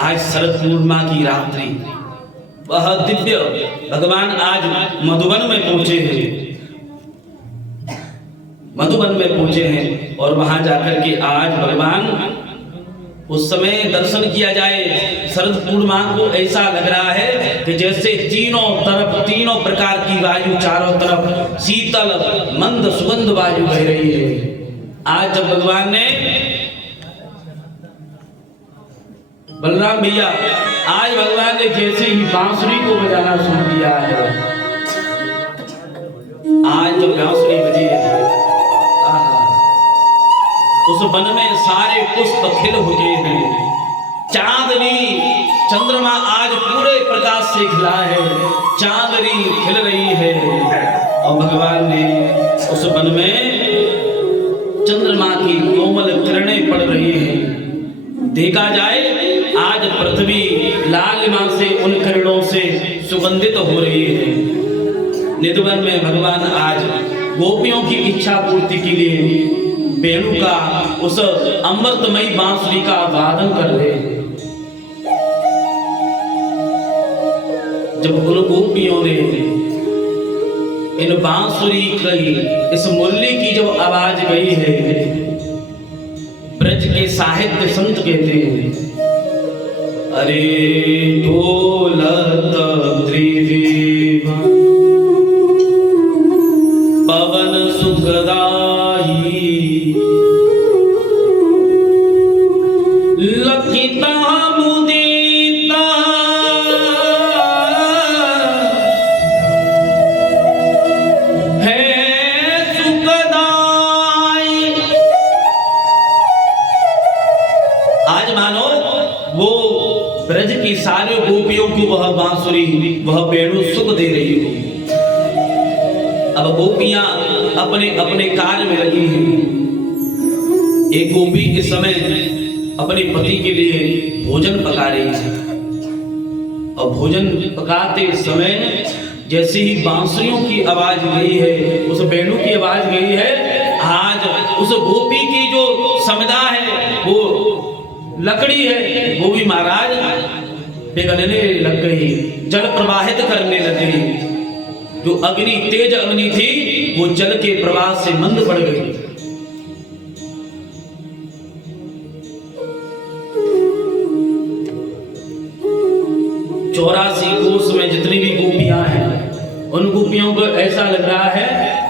आज शरद पूर्णिमा की रात्रि, वह दिव्य भगवान आज मधुबन में पहुंचे हैं, मधुबन में पहुंचे हैं। और वहां जाकर के आज भगवान उस समय दर्शन किया जाए। शरद पूर्णिमा को ऐसा लग रहा है कि जैसे तीनों तरफ, तीनों प्रकार की वायु, चारों तरफ शीतल मंद सुगंध वायु बह रही है। आज जब भगवान ने बलराम भैया आज भगवान ने जैसे ही बांसुरी को बजाना शुरू किया है, आज जो बांसुरी बजी है, उस वन में सारे पुष्प खिल उठे हैं, चांदनी चंद्रमा आज पूरे प्रकाश से खिला है, चांदनी खिल रही है और भगवान ने उस वन में चंद्रमा की कोमल किरणें पड़ रही हैं। देखा जाए आज पृथ्वी लालिमा से उन किरणों से सुगंधित हो रही है। निधवन में भगवान आज गोपियों की इच्छा पूर्ति के लिए वेणु का उस अमृतमयी बांसुरी का वादन कर रहे हैं। जब उन गोपियों ने इन बांसुरी की इस मुरली की जब आवाज गई है, ब्रज के साहित्य संत कहते हैं, अरे ढोलक त्रिदेव पवन सुखदाई लखिता मुदिता है सुखदाई। आज मानो वो ब्रज की सारी गोपियों को वह बांसुरी वह वेणु सुख दे रही हो। अब गोपियां अपने अपने कार्य में लगी हैं। एक गोपी इस समय अपने पति के लिए भोजन पका रही है और भोजन पकाते समय जैसे ही बांसुरियों की आवाज गई है, उस वेणु की आवाज गई है, आज उस गोपी की जो समिधा है वो लकड़ी है वो भी महाराज पिघलने लग गई, जल प्रवाहित करने लगी। जो अग्नि तेज अग्नि थी वो जल के प्रवाह से मंद पड़ गई। 84 कोस में जितनी भी गोपियां हैं उन गोपियों को ऐसा लग रहा है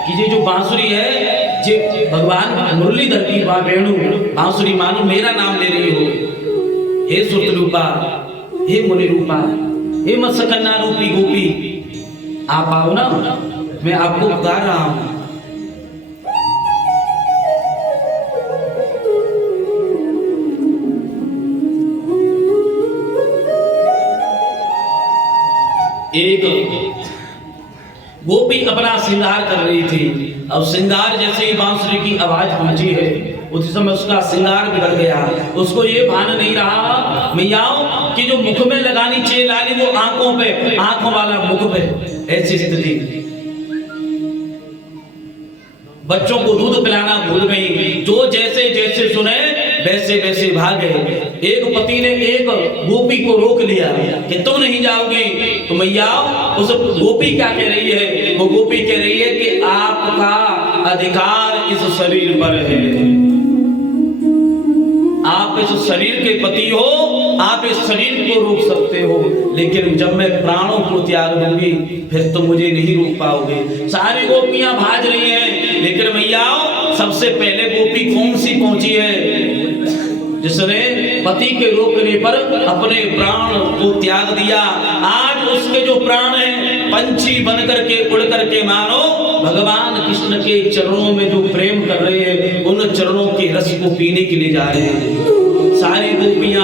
कि ये जो बांसुरी है जे भगवान मुरलीधर की वेणु बांसुरी मानो मेरा नाम ले रही हो। हे सुरत रूपा, हे मुनि रूपा, हे मत्स्यकन्या रूपी गोपी, आप आओ ना, मैं आपको पुकार रहा हूं। एक गोपी अपना श्रृंगार कर रही थी। अब श्रृंगार जैसे ही बांसुरी की आवाज पहुंची है उसी समय उसका श्रृंगार बिगड़ गया। उसको ये भान नहीं रहा मैयाओं कि जो मुख में लगानी चाहिए लाली वो आंखों पे, आंखों वाला मुख पे। ऐसी स्थिति, बच्चों को दूध पिलाना भूल गई, जो जैसे जैसे सुने वैसे वैसे भागे। एक पति ने एक गोपी को रोक लिया कि तुम नहीं जाओगी। तो मैया उस गोपी क्या कह रही है? वो गोपी कह रही है कि आपका अधिकार इस शरीर पर है, आप इस शरीर के पति हो, आप इस शरीर को रोक सकते हो, लेकिन जब मैं प्राणों को त्याग दूंगी फिर तो मुझे नहीं रोक पाओगे। सारी गोपियां भाज रही हैं, लेकिन मैया सबसे पहले गोपी कौन सी पहुंची है? जिसने पति के रोकने पर अपने प्राण को त्याग दिया। आज उसके जो प्राण हैं पंछी बन करके उड़ करके मानो भगवान कृष्ण के चरणों में जो प्रेम कर रहे हैं उन चरणों के रस को पीने के लिए जा रहे हैं। सारी गोपियां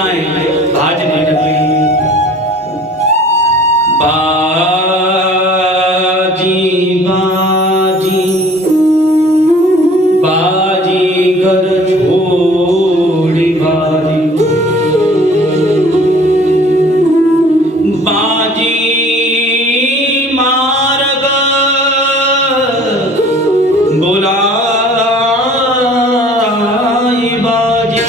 भाजने लग गई। बाजी बाजी बाजी घर छोड़ी बाजी बाजी मार्ग बुलाई बाजी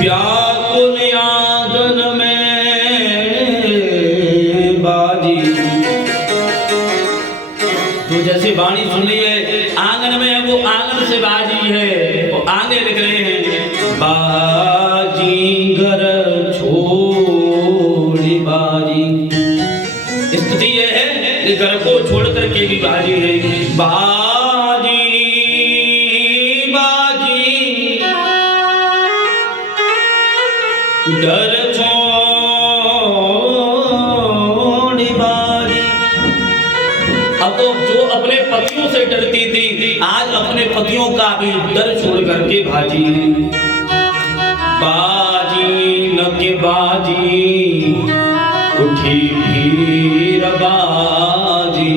व्याकुल आंगन में बाजी। तो जैसे वाणी सुन ली है आंगन में है, वो आंगन से बाजी है, वो आगे लिख रहे हैं बाजी घर छोड़ी बाजी। स्थिति ये है कि घर को छोड़ करके भी बाजी है। बाजी डर छोड़ बारी। अब तो जो अपने पतियों से डरती थी आज अपने पतियों का भी डर छोड़ करके भाजी। बाजी न के बाजी उठी भीर बाजी,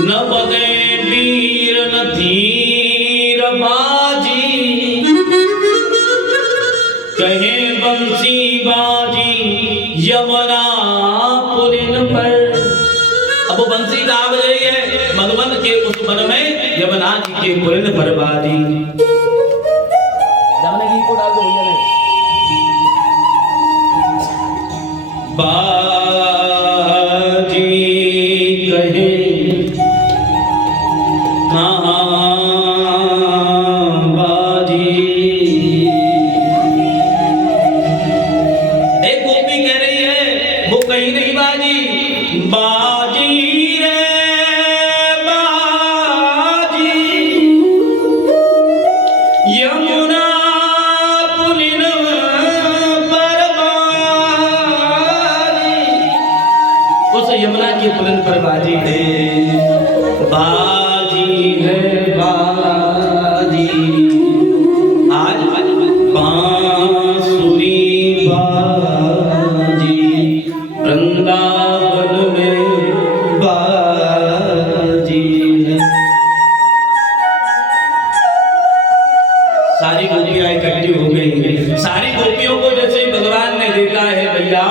न बदे वीर न धीर बाजी, कहे बंसी बाजी यमुना पुलिन पर। अब वो बंसी कहाँ बज रही है? मधुबन के उस वन में यमुना जी के पुलिन पर बाजी। जमुना जी को डाल दो भैया ने। बाजी कहे कहाँ बाजी। एक गोपी कह रही है वो कहीं नहीं बाजी। बाजी रे बाजी यमुना पुलिन पर बाजी। उस यमुना की पुलिन पर बाजी है, बाजी है बाजी। आज बांसुरी बाजी वृंदावन में बाजी है। सारी गोपियां इकट्ठी हो गई। सारी गोपियों को जैसे भगवान ने देखा है भैया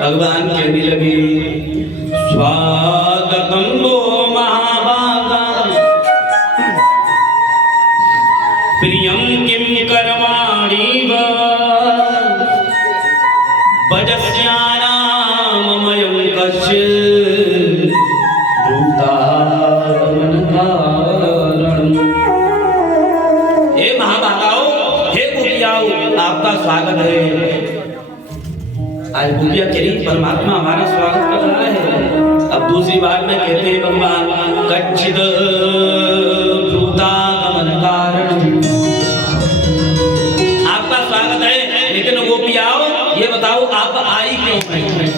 भगवान कहने लगे स्वागतम गो महाभागा प्रियम किम करवाणी भजस्यानाममयं कस्य भूतागमन कारणम्। हे महाभागाओ हे गोपियाओ आपका स्वागत है। आज गोपिया कह रही परमात्मा हमारा स्वागत कर रहा है। अब दूसरी बात में कहते हैं भगवान कच्चिद भूतागमन कारण आपका स्वागत है। लेकिन गोपियाओ ये बताओ आप आई क्यों हैं?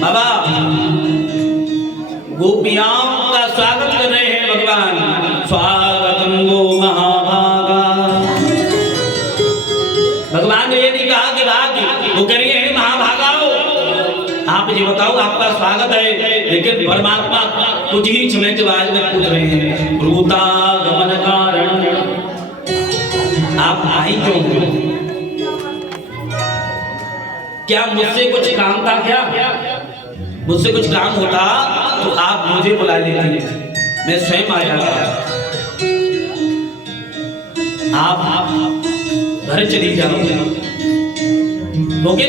बाबा गोपियाओं का स्वागत कर रहे हैं भगवान। स्वागतम गो महाभागा। भगवान ने ये नहीं कहा कि भाग, वो कह रही है महाभागाओ आप ये बताओ आपका स्वागत है। लेकिन परमात्मा कुछ ही समय के बाद में पूछ रहे हैं भूतागमन कारण आप आई क्यों? क्या मुझसे कुछ काम था? क्या मुझसे कुछ काम होता तो आप मुझे बुला लेते, मैं स्वयं आ जाता। आप घर चली जाओ। ओके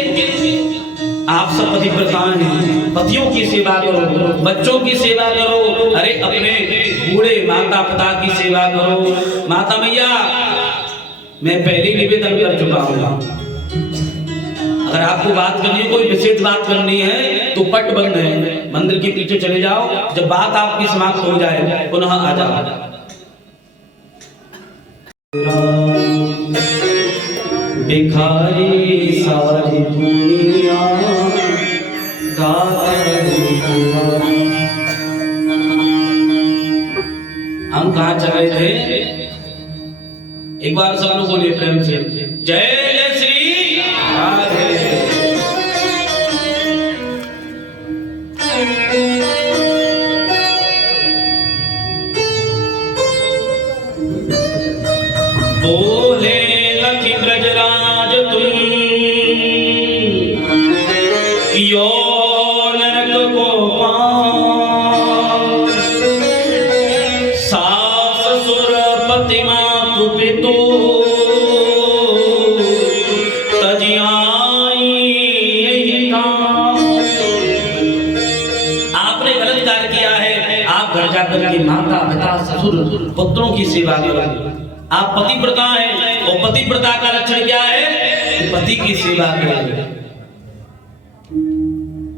आप सब पतिव्रता हैं, पतियों की सेवा करो, बच्चों की सेवा करो। अरे अपने बूढ़े माता पिता की सेवा करो। माता मैया मैं पहले निवेदन कर चुका हूँ, अगर आपको बात करनी है कोई विशेष बात करनी है तो पट बंद है, मंदिर के पीछे चले जाओ। जब बात आपकी समाप्त हो जाए पुनः आ जाओ। भिखारी सारी दुनिया हम कहाँ चले थे? एक बार सब लोग बोलिए प्रेम से जय जय श्री राधे। बोले लखी ब्रजराज तुम कियो नरक को पाओ, सास सुर पति मातु पितु तजियाई यही काम। आपने गलत कार्य किया है। आप घर जाकर के माता पिता ससुर पुत्रों की सेवा करो। आप पतिव्रता हैं और पतिव्रता का लक्षण क्या है? पति की सेवा करें।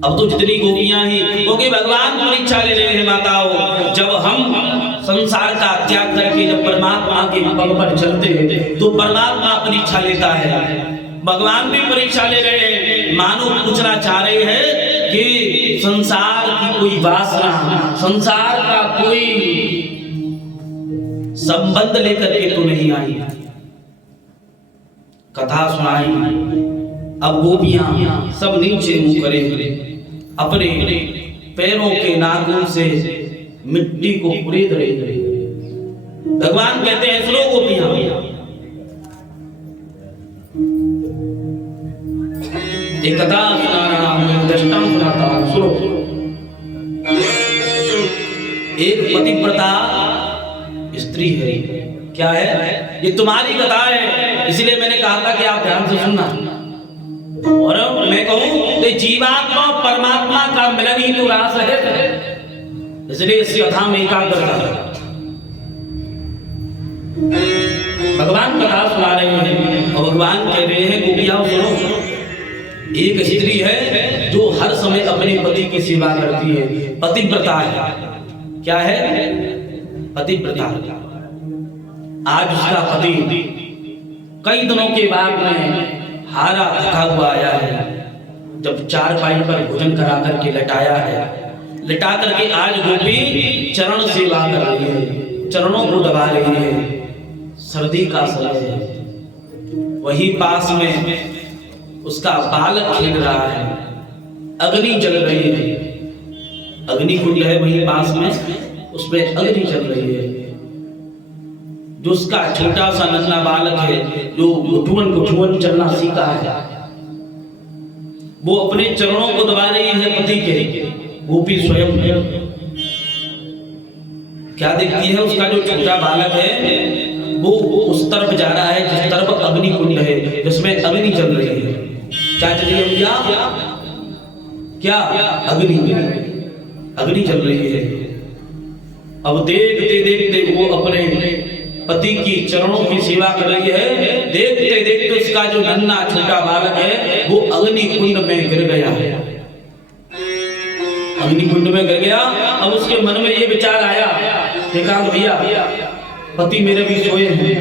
अब तो जितनी गोपियां ही क्योंकि भगवान परीक्षा ले रहे हैं माताओं। जब हम संसार का त्याग करके जब परमात्मा के पग पर चलते हैं तो परमात्मा परीक्षा लेता है। भगवान भी परीक्षा ले रहे हैं। मानो पूछना चाह रहे हैं कि संसार की कोई वासना, संसार का कोई संबंध लेकर के तो नहीं आई। कथा सुनाई। अब गोपियां सब नीचे मुंह करे अपने पैरों के नाखून से मिट्टी को कुरेद रही। भगवान कहते हैं सुनो गोपियां, एक कथा सुना रहा हूं, दृष्टांत सुनाता हूं, सुनो। एक पतिव्रता स्त्री है। क्या है? ये तुम्हारी कथा है, इसलिए मैंने कहा था कि आप ध्यान से सुनना। और मैं कहूं तो जीवात्मा परमात्मा का मिलन ही तो रास है, इसलिए इस कथा में एकाग्रता। भगवान कथा सुना रहे हैं और भगवान कह रहे हैं गोपियां सुनो। एक स्त्री है जो हर समय अपने पति की सेवा करती है, पतिव्रता है। क्या है? पतिव्रता। आज उसका पति कई दिनों के बाद में हारा थका हुआ आया है। जब चारपाई पर भोजन करा करके लटाया है, लटा करके आज गोपी चरण सेवा कर रही है, चरणों को दबा रही है। सर्दी का समय है, वही पास में उसका बालक खेल रहा है, अग्नि जल रही है, अग्नि कुंड है वही पास में, उसमें अग्नि जल रही है। जो उसका छोटा सा नन्हा बालक है, जो गुठुवन चलना सीखा है, वो अपने चरणों को दबा रही है पति के। गोपी स्वयं क्या देखती है? उसका जो छोटा बालक है वो उस तरफ जा रहा है जिस तरफ अग्नि कुंड है, जिसमें अग्नि जल रही है। क्या चल रही है भैया? क्या? अग्नि जल रही है। अब देखते देखते वो अपने पति की चरणों की सेवा कर रही है। देखते देखते उसका जो नन्हा छोटा बालक है वो अग्नि कुंड में गिर गया। अग्नि कुंड में गिर गया। अब उसके मन में ये विचार आया, देखा भैया पति मेरे भी सोए हैं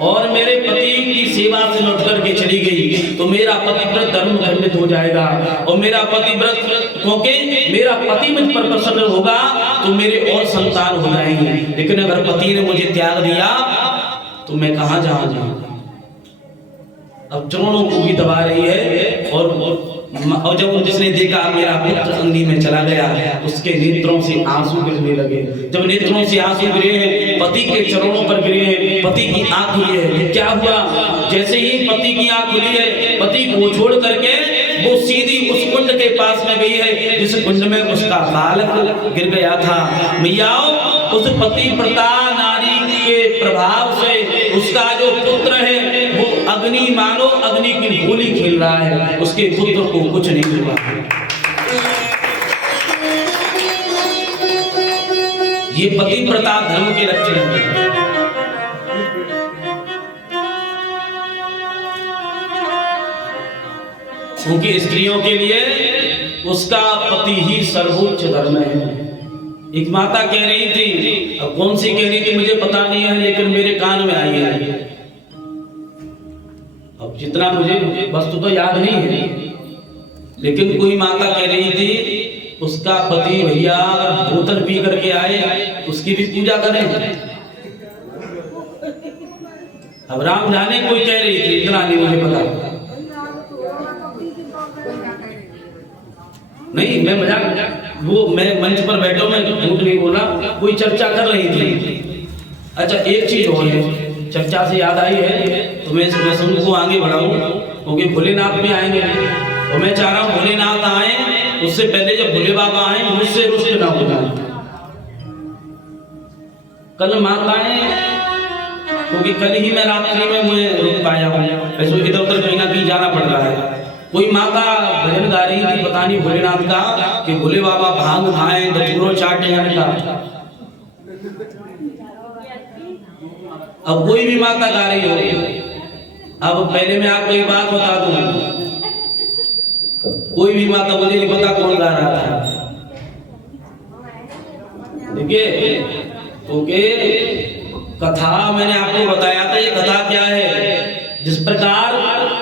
और मेरे पति की सेवा से लौट करके चली गई तो मेरा पतिव्रत धर्म खंडित हो जाएगा। और मेरा पतिव्रत, क्योंकि मेरा पति मुझ पर प्रसन्न होगा तो मेरे और संतान हो जाएंगे। लेकिन अगर पति ने मुझे त्याग दिया तो मैं कहां जाऊंगा? अब चरणों को भी दबा रही है। और जब जिसने देखा मेरा पुत्र अग्नि में चला गया, उसके नेत्रों से आंसू गिरने लगे। जब नेत्रों से आंसू गिरे, पति के चरणों पर गिरे, पति की आंख खुली है। क्या हुआ? जैसे ही पति की आंख खुली है, पति को छोड़ करके वो सीधी उस कुंड के पास में गई है जिस कुंड में उसका बालक गिर गया था। मैया उस पतिव्रता नारी के प्रभाव से उसका जो पुत्र है वो अग्नि, मानो अग्नि की होली खेल रहा है, उसके पुत्र को कुछ नहीं हुआ। ये पतिव्रता धर्म के लक्षण हैं। क्योंकि स्त्रियों के लिए उसका पति ही सर्वोच्च धर्म है। एक माता कह रही थी, अब कौन सी कह रही थी मुझे पता नहीं है, लेकिन मेरे कान में आई है। अब जितना मुझे वस्तु तो याद नहीं है, लेकिन कोई माता कह रही थी उसका पति भैया बोतल पी करके आए उसकी भी पूजा करें। अब राम जाने कोई कह रही थी, इतना नहीं मुझे पता। नहीं, मैं मजाक, वो मैं मंच पर बैठो, मैं झूठ नहीं बोला, कोई चर्चा कर रही थी। अच्छा एक चीज और है, चर्चा से याद आई है तो मैं को आगे बढ़ाऊं, क्योंकि भोलेनाथ भी आएंगे और मैं चाह रहा हूँ भोलेनाथ आए उससे पहले जब भोले बाबा आए मुझसे रुष्ट ना हो जाए। कल माताएं, क्योंकि कल ही मैं रात्रि में मुझे रुक पाया हूँ, ऐसे इधर उधर कहीं ना कहीं जाना पड़ रहा है। कोई माता भजन गा रही थी, पता नहीं भोलेनाथ का, कि भोले बाबा भांग खाएं धतूरो चाटे जाने का। अब कोई भी माता गा रही हो। अब पहले मैं आपको एक बात बता दूं, कोई भी माता, मुझे नहीं पता कौन गा रहा था। देखिए क्योंकि कथा मैंने आपको बताया था, ये कथा क्या है। जिस प्रकार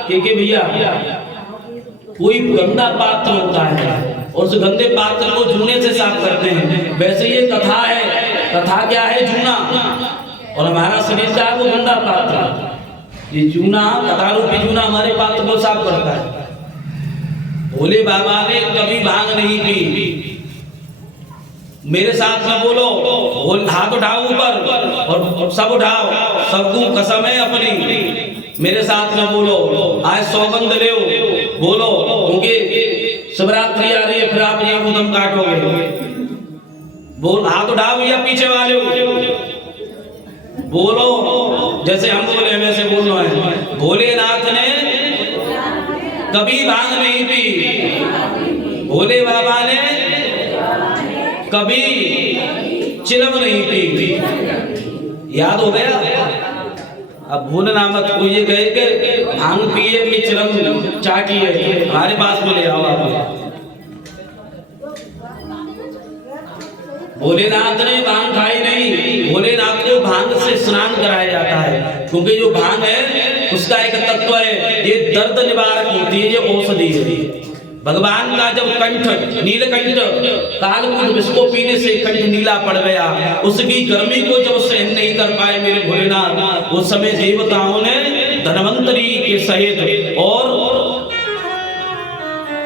के भैया कोई गंदा पात्र होता है और उस गंदे पात्र को जूने से साफ करते हैं, वैसे ये कथा है। कथा क्या है? जूना। और हमारा शरीर क्या है? वो गंदा पात्र। ये जूना, कथा रूपी जूना हमारे पात्र को साफ करता है। भोले बाबा ने कभी भांग नहीं पी। मेरे साथ में बोलो, हाथ उठाओ ऊपर और सब उठाओ, सबको कसम है अपनी। मेरे साथ में बोलो, आज सौगंध ले बोलो, क्योंकि शिवरात्रि आ रही है, फिर आप ये उदम काटोगे। बोल, हाथ उठाओ या पीछे वाले बोलो, जैसे हम बोले वैसे बोलना है। भोलेनाथ ने कभी भांग नहीं पी, भोले बाबा ने कभी चिलम नहीं पी। याद हो गया? अब भूल नामत को ये कहे कि भांग पिए कि चिलम चाटिए, हमारे पास में ले आओ आप। भोलेनाथ ने भांग खाई नहीं। भोलेनाथ को भांग से स्नान कराया जाता है, क्योंकि जो भांग है उसका एक तत्व है, ये दर्द निवारक होती है, ये औषधि है। भगवान का जब कंठ नीलकंठ कालकूट विष को पीने से कंठ नीला पड़ गया, उसकी गर्मी को जब सहन नहीं कर पाए मेरे भोलेनाथ, उस समय देवताओं ने धनवंतरी के सहित और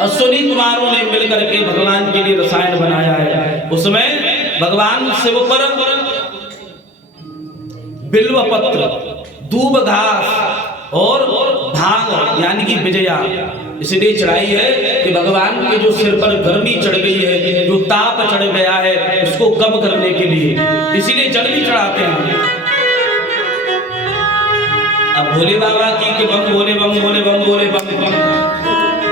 अश्विनी कुमारों ने मिलकर के भगवान के लिए रसायन बनाया है। उसमें भगवान शिव पर बिल्व पत्र, दूब घास और भांग यानी कि विजया इसलिए चढ़ाई है कि भगवान के जो सिर पर गर्मी चढ़ गई है, जो ताप चढ़ गया है, उसको कम करने के लिए इसीलिए जल भी चढ़ाते हैं। अब भोले बाबा की कि बम बोले बम बोले बम बोले बम बम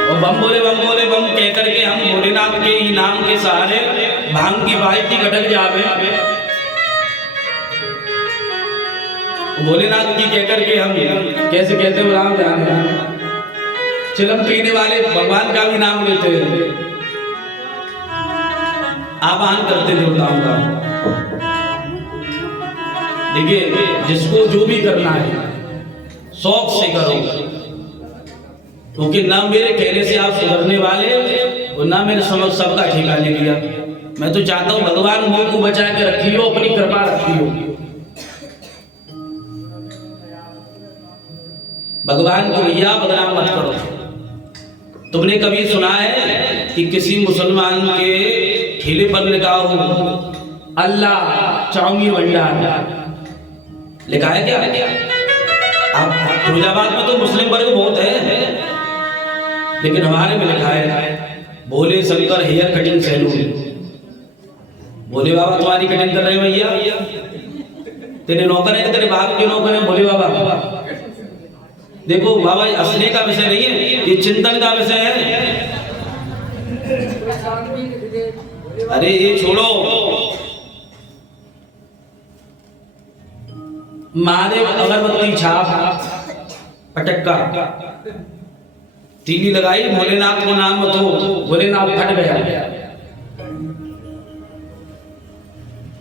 और बम बोले बम बोले बम कह करके हम भोलेनाथ के ही नाम के सहारे भांग की बाल्टी गटक जावे, भोलेनाथ की कह करके हम कैसे कहते हैं राम जाने, चिलम पीने वाले भगवान का भी नाम लेते हैं, आह्वान करते देवताओं का। देखिए, जिसको जो भी करना है शौक से करो, क्योंकि ना मेरे कहने से आप सुधरने वाले और ना मेरे समझ सबका ठेका ले लिया। मैं तो चाहता हूं भगवान मुंह को बचा के रखियो, अपनी कृपा रखियो। भगवान को भैया बदनाम मत करो। तुमने कभी सुना है कि किसी मुसलमान के ठेले पर लिखा हो अल्लाह चाउमीन भंडार? लिखा है क्या? आप फिरोजाबाद में तो मुस्लिम वर्ग बहुत है, लेकिन हमारे में लिखा है Bhole Shankar hair cutting salon. भोले बाबा तुम्हारी कटिंग कर रहे हैं भैया, तेरे नौकर है, तेरे बाप के नौकर है भोले बाबा। देखो बाबा, हंसने का विषय नहीं है, ये चिंतन का विषय है। अरे ये छोड़ो, महादेव अगरबत्ती छाप पटक्का तीली लगाई, भोलेनाथ को नाम मत हो, भोलेनाथ फट गया।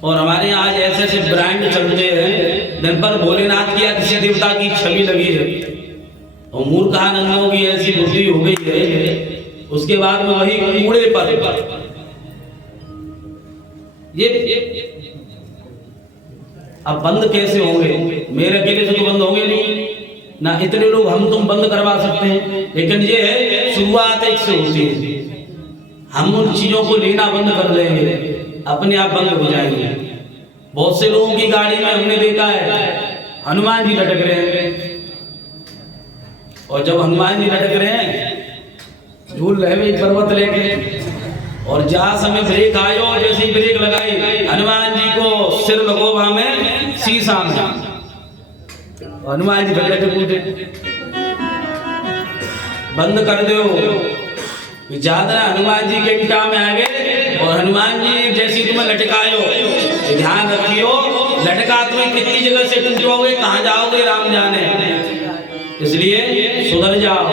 और हमारे यहाँ आज ऐसे ऐसे ब्रांड चलते हैं जिन पर भोलेनाथ की या किसी देवता की छवि लगी है, और मूर्खानंदों की ऐसी बुद्धि हो गई है, उसके बाद में वही कूड़े पर ये अब बंद कैसे होंगे? मेरे अकेले से तो बंद होंगे नहीं ना, इतने लोग हम तुम बंद करवा सकते हैं, लेकिन ये है शुरुआत एक से होती है। हम उन चीजों को लेना बंद कर देंगे, अपने आप बंद हो जाएंगे। बहुत से लोगों की गाड़ी में हमने देखा है हनुमान जी लटक रहे हैं, और जब हनुमान जी लटक रहे हैं झूल रहे हैं पर्वत लेके, और जहां समय ब्रेक आयो, जैसे ही ब्रेक लगाई हनुमान जी को सिर लगोबा में शीशा में, हनुमान जी लटक कूदे। बंद कर दो, ज्यादा हनुमान जी के इंटा में आ गए, और हनुमान जी जैसी तुम्हें लटकायो, ध्यान रखियो लटका तुम्हें कितनी जगह से तुम जाओगे, कहां जाओगे राम जाने। इसलिए सुधर जाओ,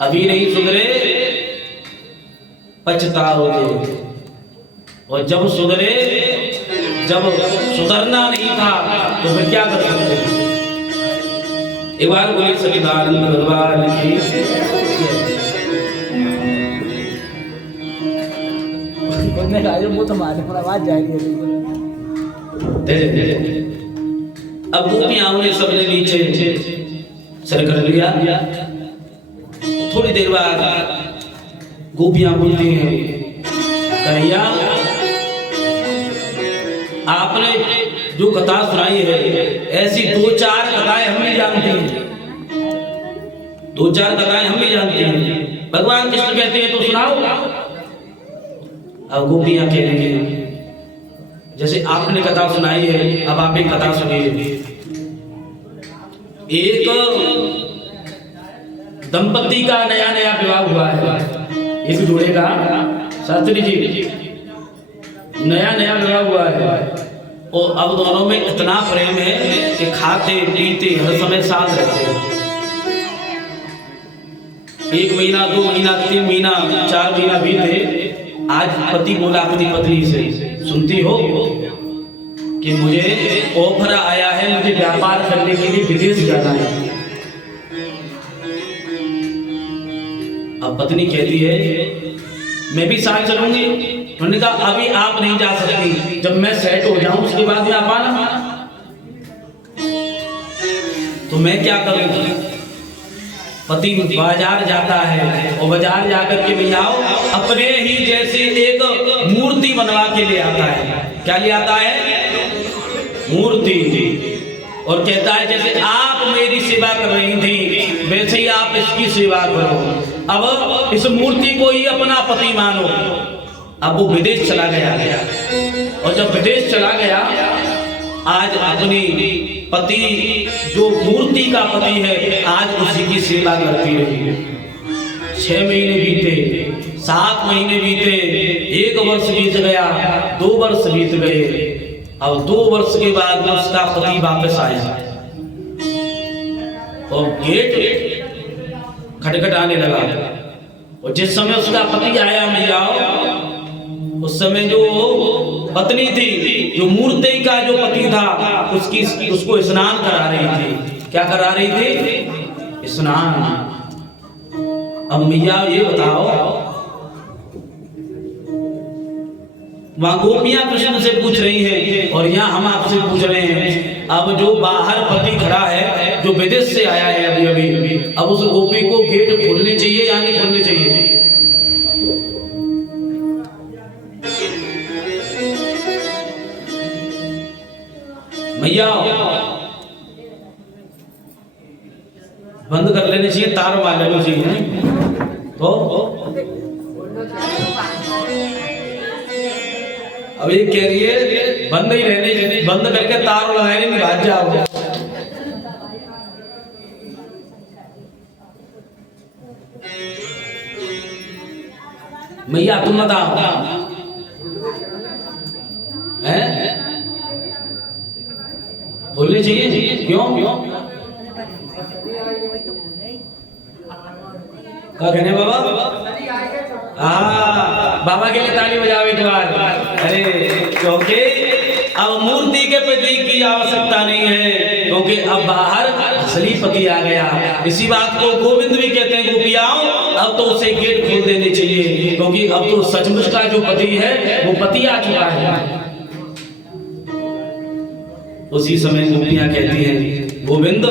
अभी नहीं सुधरे पछताओगे, और जब सुधरे जब सुधरना नहीं था तो फिर क्या कर सकते हैं। एक बार बोले सच्चिदानंद भगवान की वो तो मारे पर आवाज जाएगी। अब गोपियां ने सबने नीचे सर कर लिया। थोड़ी देर बाद गोपियां बोलती हैं, कन्हैया आपने जो कथा सुनाई है ऐसी 2-4 कथाएं हम भी जानते हैं, 2-4 कथाएं हम भी जानते हैं। भगवान कृष्ण कहते हैं तो सुनाओ। अब गोपियां कह रही हैं जैसे आपने कथा सुनाई है, अब आप एक कथा सुनिए। एक दंपति का नया नया विवाह हुआ है, एक जोड़े का, शास्त्री जी नया नया विवाह हुआ है और अब दोनों में इतना प्रेम है कि खाते पीते हर समय साथ रहते हैं। 1 महीना 2 महीना 3 महीना 4 महीना बीते। आज पति बोला अपनी पत्नी से, सुनती हो कि मुझे ऑफर आया है, मुझे व्यापार करने के लिए विदेश जाना है। अब पत्नी कहती है मैं भी साथ चलूंगी। उन्होंने कहा अभी आप नहीं जा सकती, जब मैं सेट हो जाऊं उसके बाद में आप आना। तो मैं क्या करूं। पति बाजार जाता है और बाजार जाकर के भैया अपने ही जैसी एक मूर्ति बनवा के ले आता है। क्या ले आता है? मूर्ति। और कहता है जैसे आप मेरी सेवा कर रही थी वैसे ही आप इसकी सेवा करो। अब इस मूर्ति को ही अपना पति मानो। अब वो विदेश चला गया और जब विदेश चला गया आज अपनी पति जो मूर्ति का पति है आज उसी की सेवा करती रही। 6 महीने बीते, 7 महीने बीते, 1 वर्ष बीत गया, 2 वर्ष बीत गए। अब 2 वर्ष के बाद उसका पति वापस आया और गेट खटखटाने लगा। और जिस समय उसका पति आया मैया, उस समय जो पत्नी थी, जो मूर्ति का जो पति था, उसको स्नान करा रही थी। क्या करा रही थी? स्नान। अब मैया ये बताओ, वहां गोपियां कृष्ण से पूछ रही हैं और यहाँ हम आपसे पूछ रहे हैं। अब जो बाहर पति खड़ा है, जो विदेश से आया है अभी अभी, अब उस गोपी को गेट खोलने चाहिए या नहीं खोलने चाहिए? भैया बंद कर लेने चाहिए, तार मार लेने चाहिए। तो अब ये कह रही है बंद ही रहने चाहिए, बंद करके तार लगाने नहीं भाग जाओ। मैया तुम बताओ हैं? बोलने चाहिए? क्यों? क्या कहने बाबा? बाबा के लिए ताली बजाओ एक बार। अरे क्योंकि अब मूर्ति के प्रतीक की आवश्यकता नहीं है, क्योंकि अब बाहर असली पति आ गया। इसी बात को गोविंद भी कहते हैं, गोपियाओं अब तो उसे गेट खोल देने चाहिए, क्योंकि अब तो सचमुच का जो पति है वो पति आ चुका है। उसी समय गोपियां कहती हैं गोविंद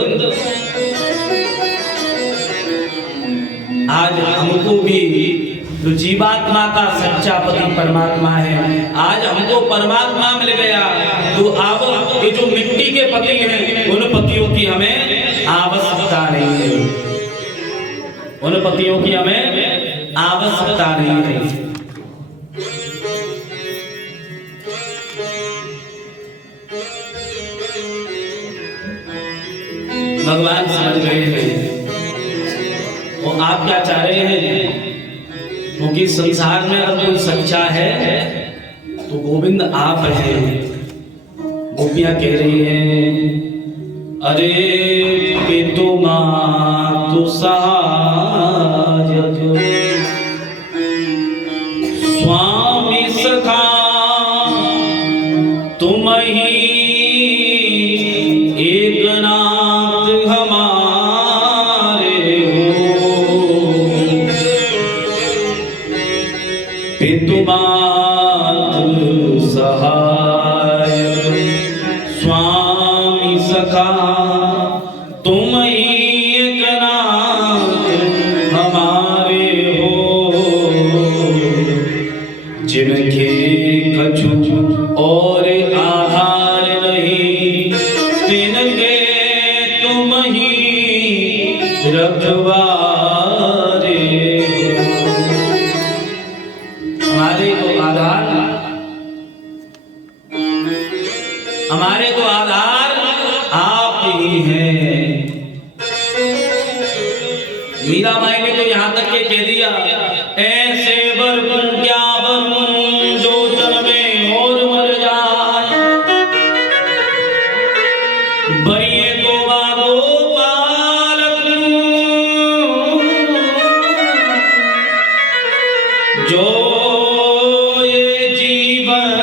आज हमको भी जो जीवात्मा का सच्चा पति परमात्मा है, आज हमको परमात्मा मिल गया। तो अब ये जो मिट्टी के पति हैं उन पतियों की हमें आवश्यकता नहीं है, उन पतियों की हमें आवश्यकता नहीं है। भगवान समझ गए हैं और आप क्या चाह रहे हैं, क्योंकि संसार में अगर कोई सच्चा है तो गोविंद आप हैं। गोपियां कह रही हैं अरे कि तुम स्वामी सखा तुम तुम ही एक नाथ हमारे हो, पितु मातु सहाय स्वामी सखा, तुम ही एक नाथ हमारे हो, जिनके कछु और आधार नहीं, तिनके तुम ही रखवारे हो। हमारे तो आधार आप ही हैं। मीराबाई ने तो यहाँ तक के कह दिया, ऐसे वरन क्या वरन जो जन्मे और मर जाए, बरिए तो बाबो पालक जो ये जीवन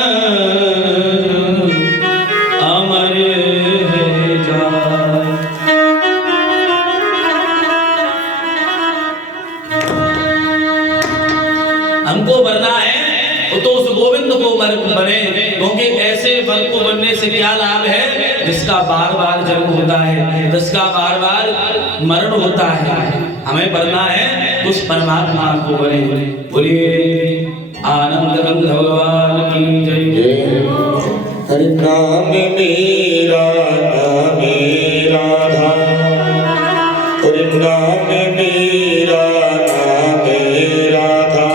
अमर है जाए। हमको बनना है तो उस गोविंद को बने, क्योंकि ऐसे वर को बनने से क्या लाभ है, जिसका बार बार जन्म होता है, जिसका बार बार मरण होता है। हमें बनना है उस परमात्मा को बने। बोलिए आनंद कंद भगवान की जय। हरि नाम मेरा नाम राधा, हरि नाम मेरा नाम राधा,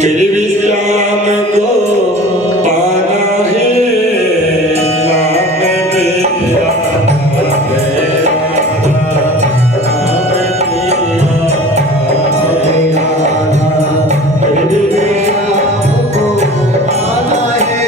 तेरे विश्राम को पाना है, नाम मेरा नाम राधा, तेरे विश्राम को पाना है।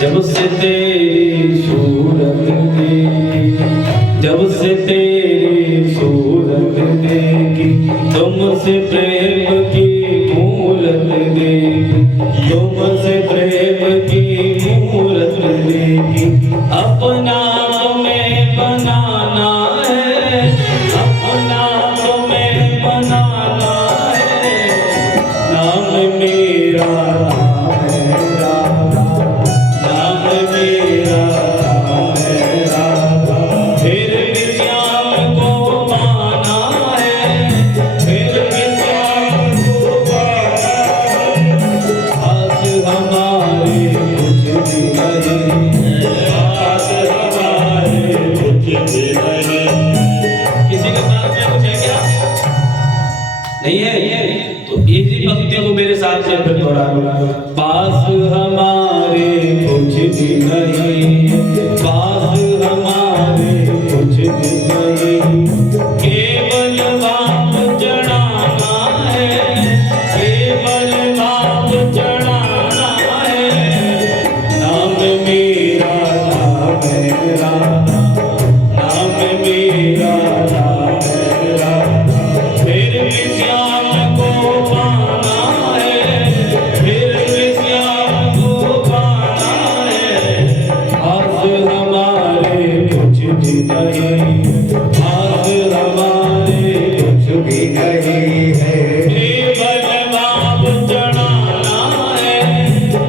जब से तेरी सूरत देखी, जब से तेरी सूरत देखी, तुमसे प्रेम की मूरत देखी, तुमसे प्रेम की मूरत देखी। अपना तुम्हें बनाना है, अपना तुम्हें बनाना है, नाम मेरा हमारे कुछ भी नहीं, से फिर दोहरा लो। पास हमारे कुछ भी नहीं, पास हमारे कुछ भी नहीं, केवल बाप चढ़ाना है, केवल बाप चढ़ाना है। नाम मेरा नाम मेरा, नाम मेरा नाम मेरा, फिर भी श्याम को पाना है, फिर भी श्याम को पाना है। आज हमारे कुछ भी नहीं, आज हमारे कुछ भी नहीं है, केवल बाप चढ़ाना है,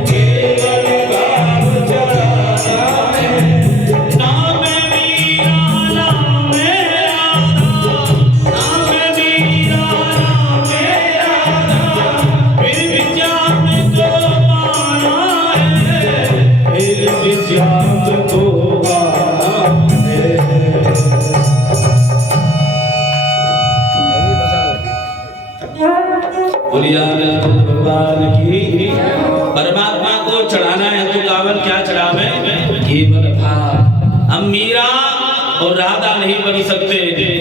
केवल बाप चढ़ाना है। नाम मेरा नाम मेरा, नाम मेरा नाम मेरा, फिर भी श्याम को पाना है, फिर भी श्याम को पाना है। बोलिया भगवान की। परमात्मा को चढ़ाना है तो कावल क्या चढ़ावे, केवल भाव। हम मीरा और राधा नहीं बन सकते,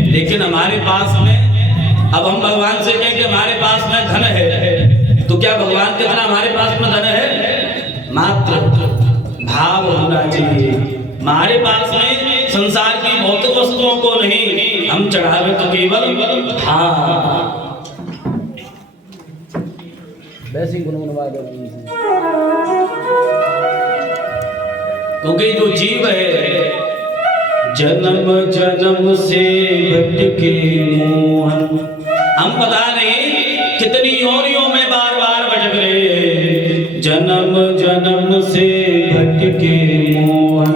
लेकिन हमारे पास में, अब हम भगवान से कहें कि हमारे पास में धन है, तो क्या भगवान के धन हमारे पास में धन है? मात्र भाव होना चाहिए। हमारे पास में संसार की भौतिक वस्तुओं को नहीं, हम चढ़ावे तो केवल भाव। वैसे ही गुनगुनवा दो। क्योंकि जो जीव है जन्म जन्म से भटके मोहन, हम पता नहीं कितनी योनियों में बार बार भटक रहे हैं। जन्म जन्म से भटके मोहन,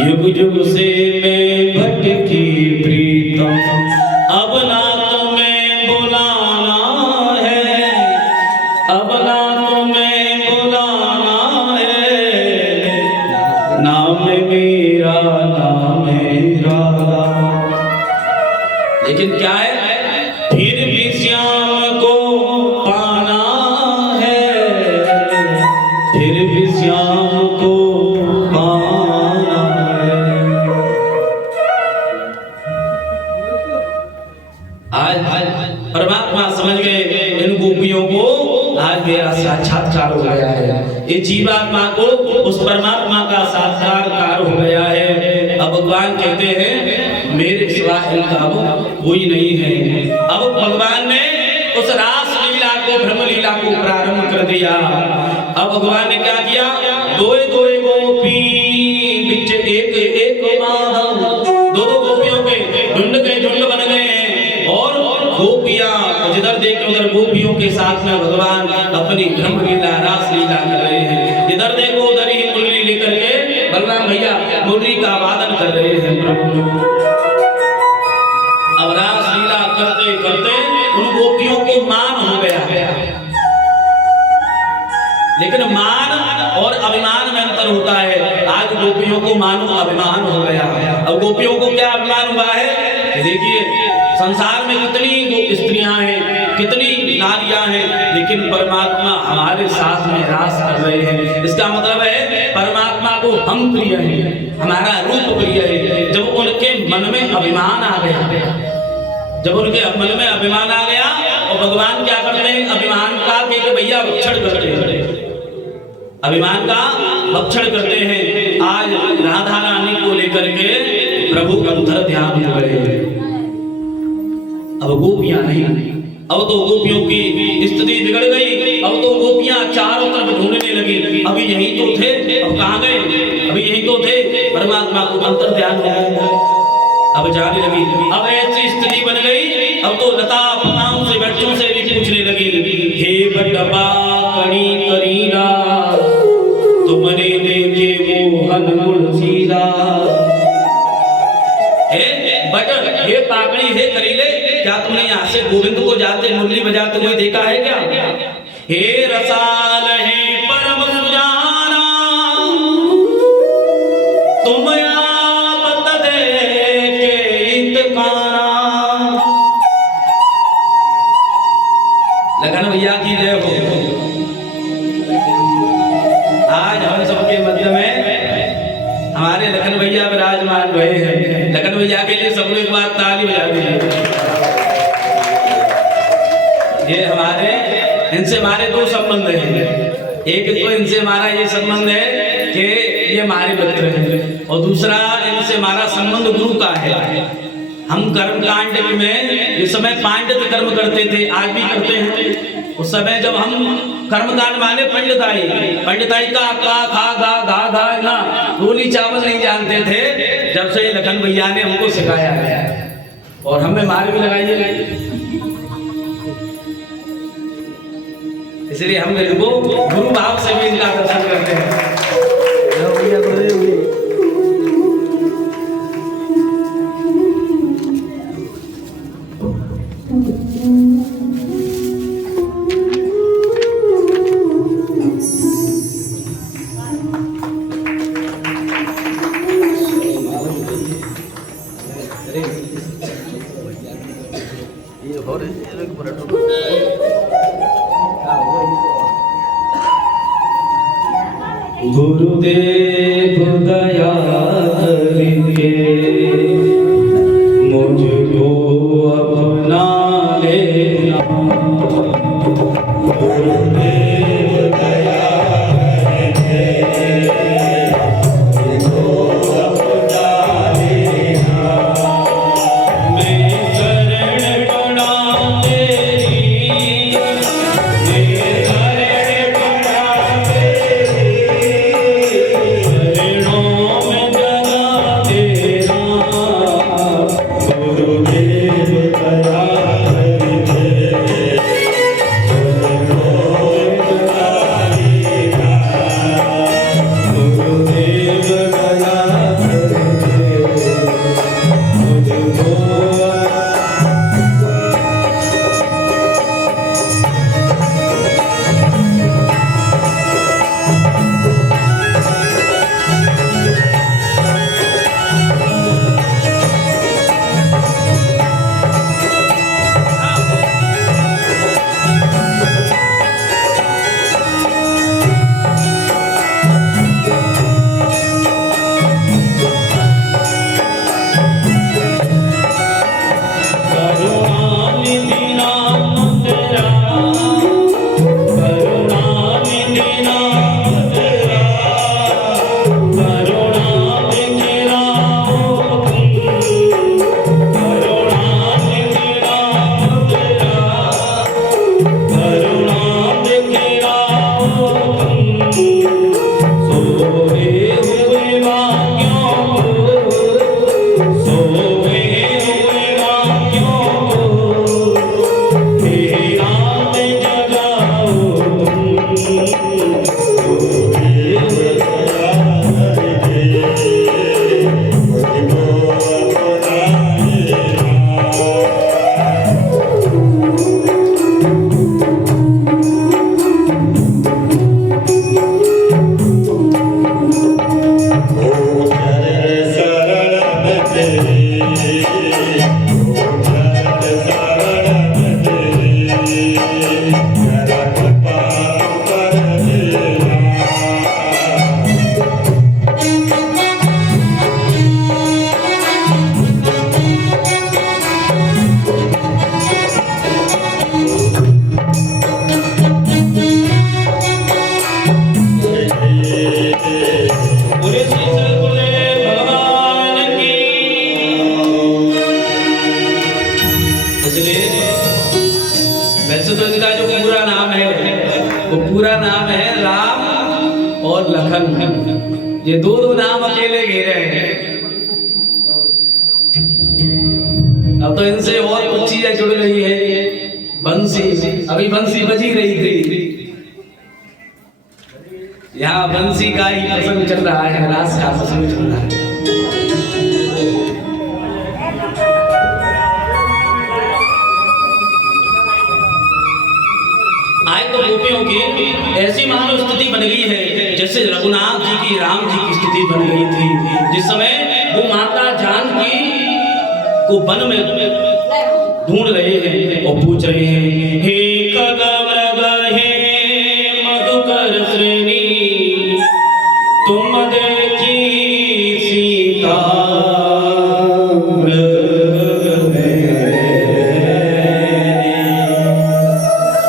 युग युग से मैं भटकी प्रीतम, अब ना तुम्हें बुलाना है, अब ना तुम्हें बुलाना है। नाम मेरा नाम मेरा, लेकिन क्या है, फिर भी श्याम को पाना है, फिर भी श्याम को पाना है। आज परमात्मा समझ गए इन गोपियों को, आज मेरा साक्षात्कार हो गया है। इस जीवात्मा को उस परमात्मा का साक्षात्कार हो गया है। अब भगवान कहते हैं मेरे सिवा इनका कोई नहीं है। अब भगवान ने उस रास लीला को, ब्रह्म लीला को प्रारंभ कर दिया। अब भगवान ने क्या किया, दोए दोए गोपी बिच एक एक माधव, दो दो गोपियों के झुंड बन गए हैं। और गोपियां जिधर देखे उधर गोपियों के साथ में भगवान अपनी ब्रह्म लीला रास लीला कर रहे हैं। जिधर देखो उधर ही मुरली लेकर के बलराम भैया मुरली का वादन कर रहे हैं प्रभु। अब रास लीला करते करते उन गोपियों को मान हो गया, लेकिन मान और अभिमान में अंतर होता है। आज गोपियों को मानो अभिमान हो गया। अब गोपियों को क्या अभिमान हुआ है, देखिए संसार में कितनी स्त्रियां हैं, कितनी नारियां हैं, लेकिन परमात्मा हमारे साथ में रास कर रहे हैं। इसका मतलब है परमात्मा को हम प्रिय हैं, हमारा रूप प्रिय है। जब उनके मन में अभिमान आ गया, जब उनके मन में अभिमान आ गया, और भगवान क्या करते हैं, अभिमान का कि भैया भक्षण करते हैं, अभिमान का भक्षण करते हैं। आज राधा रानी को लेकर के प्रभु अंतर ध्यान हो गए। अब गोपियां नहीं, अब तो गोपियों की स्थिति बिगड़ गई। अब तो गोपियां चारों तरफ ढूंढने लगी। अभी यही तो थे, अब कहां गए, अभी यही तो थे। परमात्मा को अंतर ध्यान हो गया, अब जाने लगी। अब ऐसी स्थिति बन गई, अब तो लता पताओं से बच्चों से भी पूछने लगी, हे बटवा कणी करीना, तुमने देखे मोहन मुलसीदा। हे पाकड़ी, हे करीले, क्या तुमने यहाँ से गोविंद को जाते मुरली बजाते हुए देखा है क्या? हे रसाल हे परम सुजाना, तुम आप देखे इतकाना। लगन भैया की जय हो। हमारे लखन भैया विराजमान हुए हैं। लखन भैया के लिए सब लोग एक बार ताली बजा दीजिए। ये हमारे, इनसे हमारे दो संबंध हैं। एक तो इनसे हमारा ये संबंध है कि ये हमारे मित्र हैं, और दूसरा इनसे हमारा संबंध गुरु का है। हम कर्म कांड में इस समय पांडित कर्म करते थे, आज भी करते हैं। उस समय जब हम कर्मकांड माने पंडिताई का खा गा गा ना रोली चावल नहीं जानते थे। जब से लखन भैया ने हमको सिखाया है और हमें मार भी लगाई, इसलिए हम इनको गुरु भाव से भी इनका दर्शन करते हैं। गुरुदेव दया करके मुझको अपना लेना। गुरुदेव दया करके मुझको अपना लेना। मैं शरण पड़ा तेरी, मैं शरण पड़ा तेरी, शरणों में जगा तेरा। गुरुदेव दया करके शरणों में जगा तेरा। गुरुदेव दया करके मुझको वैसे तो इसका जो पूरा नाम है वो पूरा नाम है राम और लखन। ये दो नाम अकेले घेरे हैं। अब तो इनसे और कुछ चीजें जुड़ रही है। बंसी, अभी बंसी बजी रही थी, यहाँ बंसी का ही प्रसंग चल रहा है, रास का प्रसंग चल रहा है। आज तो गोपियों की ऐसी मानो स्थिति बन गई है जैसे रघुनाथ जी की राम जी की स्थिति बन गई थी, जिस समय वो माता जानकी को वन में ढूंढ रहे हैं और पूछ रहे हैं, हे खगमृग हे मधुकर श्रेणी तुम देखी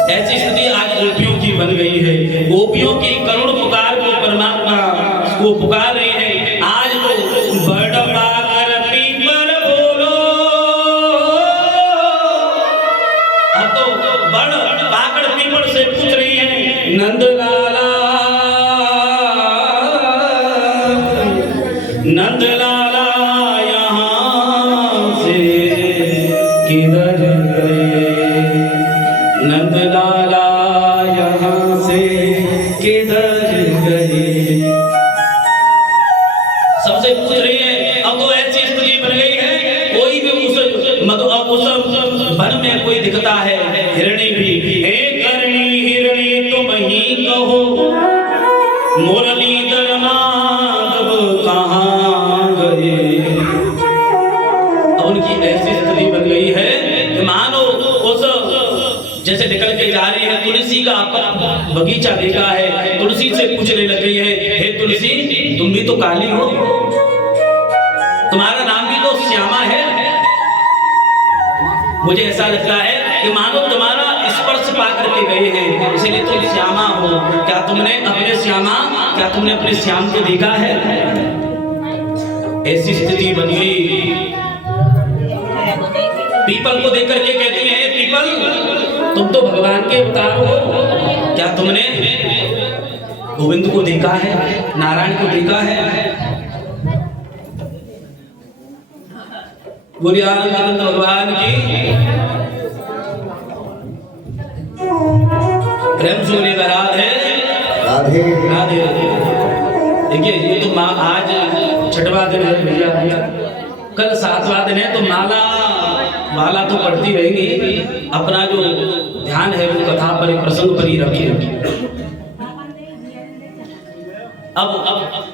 ऐसी स्थिति आज गोपियों की बन गई है। गोपियों की करुण पुकार को परमात्मा को पुकार रहे हैं। आज तो बड़ पाकर पीपर बोलो, अब तो बड़ पाकर पीपर से पूछ रही है नंदलाला, नंदलाला यहाँ से किधर गए, नंदलाला यहाँ से किधर गए। सबसे पूछ रही है। अब तो ऐसी स्थिति बन गई है, कोई भी उस वन में कोई दिखता है, हिरणी भी, हे करणी हिरणी तुम ही कहो, मुरलीधर माधव कहाँ गए। अब उनकी ऐसी स्थिति बन गई है कि मानो उस जैसे निकल के जा रही है, तुलसी का बगीचा देखा है, तुलसी से पूछने लग गई है, हे तुलसी तुम भी तो काली हो, तुम्हारा नाम भी तो श्यामा है, मुझे ऐसा लगता है कि मानो तुम्हारा स्पर्श पा करके गए हैं, इसलिए तुम श्यामा हो। क्या तुमने अपने श्याम को देखा है? ऐसी स्थिति बन गई। पीपल को देख करके कहती है, पीपल तुम तो भगवान के अवतार हो, क्या तुमने गोविंद को देखा है, नारायण को देखा है? बोलिए आनंद भगवान की प्रेम सूर्य का राधे राधे राधे। देखिए ये तो माँ आज छठवा दिन है भैया, कल सातवां दिन है, तो माला तो पढ़ती रहेंगी, अपना जो ध्यान है वो कथा पर प्रसंग पर ही रखिए। अब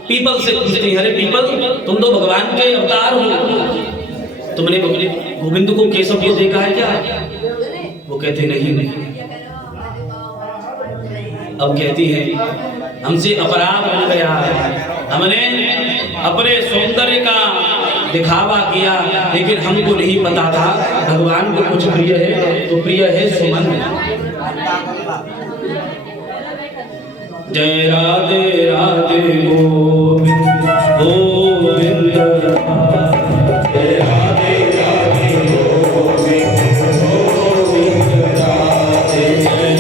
पीपल से पूछती है, अरे पीपल तुम तो भगवान के अवतार हो, तुमने गोविंद को केशव को देखा है क्या? वो कहते नहीं। अब कहती है, हमसे अपराध हो गया है, हमने अपने सौंदर्य का दिखावा किया, लेकिन हमको नहीं पता था भगवान को कुछ प्रिय है, तो प्रिय है सुमन। जय राधे राधे गोविंद गोविंद, जय राधे राधे गोविंद गोविंद राधे, जय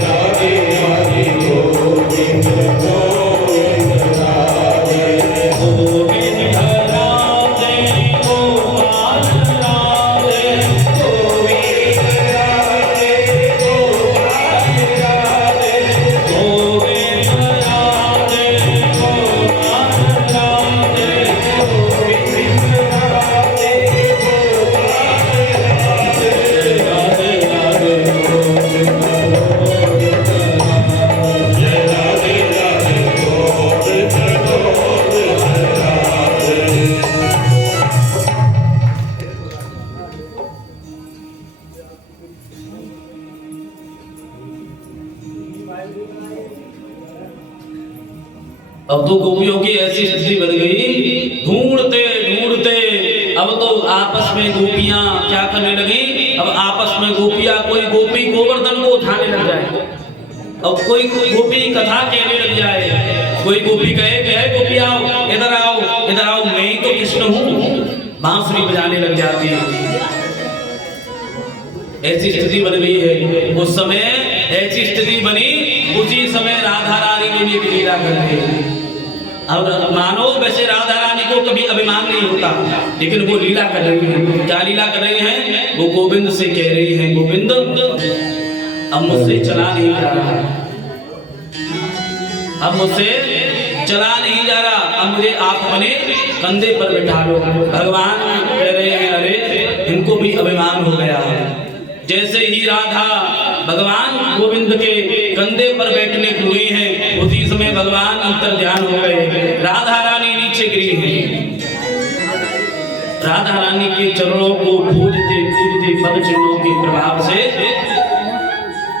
राधे राधे गोविंद गोविंद राधे, जय राधे राधे गोविंद गोविंद राधे, गोविंद राधे गोपाल राधे, गोविंद राधे गोपाल राधे, गोविंद राधे गोपाल राधे, गोविंद राधे अब तो गोपियों की ऐसी स्थिति बन गई, ढूंढते ढूंढते अब तो आपस में गोपियां क्या करने लगी, अब आपस में गोपियां, कोई गोपी गोवर्धन को उठाने लग जाए, अब कोई गोपी कथा कहने लग जाए, कोई गोपी कहे गोपी आओ इधर आओ इधर आओ, मैं ही तो कृष्ण हूँ, बांसुरी बजाने लग जाती है। ऐसी स्थिति बन गई है। उस समय ऐसी स्थिति बनी, उसी समय राधा रानी ने भी लीला कर दी। अब मानो वैसे राधा रानी को कभी अभिमान नहीं होता, लेकिन वो लीला कर रही है। क्या लीला कर रही है? वो गोविंद से कह रही है, गोविंद अब मुझसे चला नहीं जा रहा, अब मुझसे चला नहीं जा रहा, अब मुझे आप अपने कंधे पर बिठा लो। भगवान कह रहे हैं, अरे इनको भी अभिमान हो गया है। जैसे ही राधा भगवान गोविंद के कंधे पर बैठने को हुई है, उसी समय भगवान अंतर ध्यान हो गए। राधा रानी नीचे गिरी है, राधा रानी के चरणों को पूजते पूजते पद चिन्हों के प्रभाव से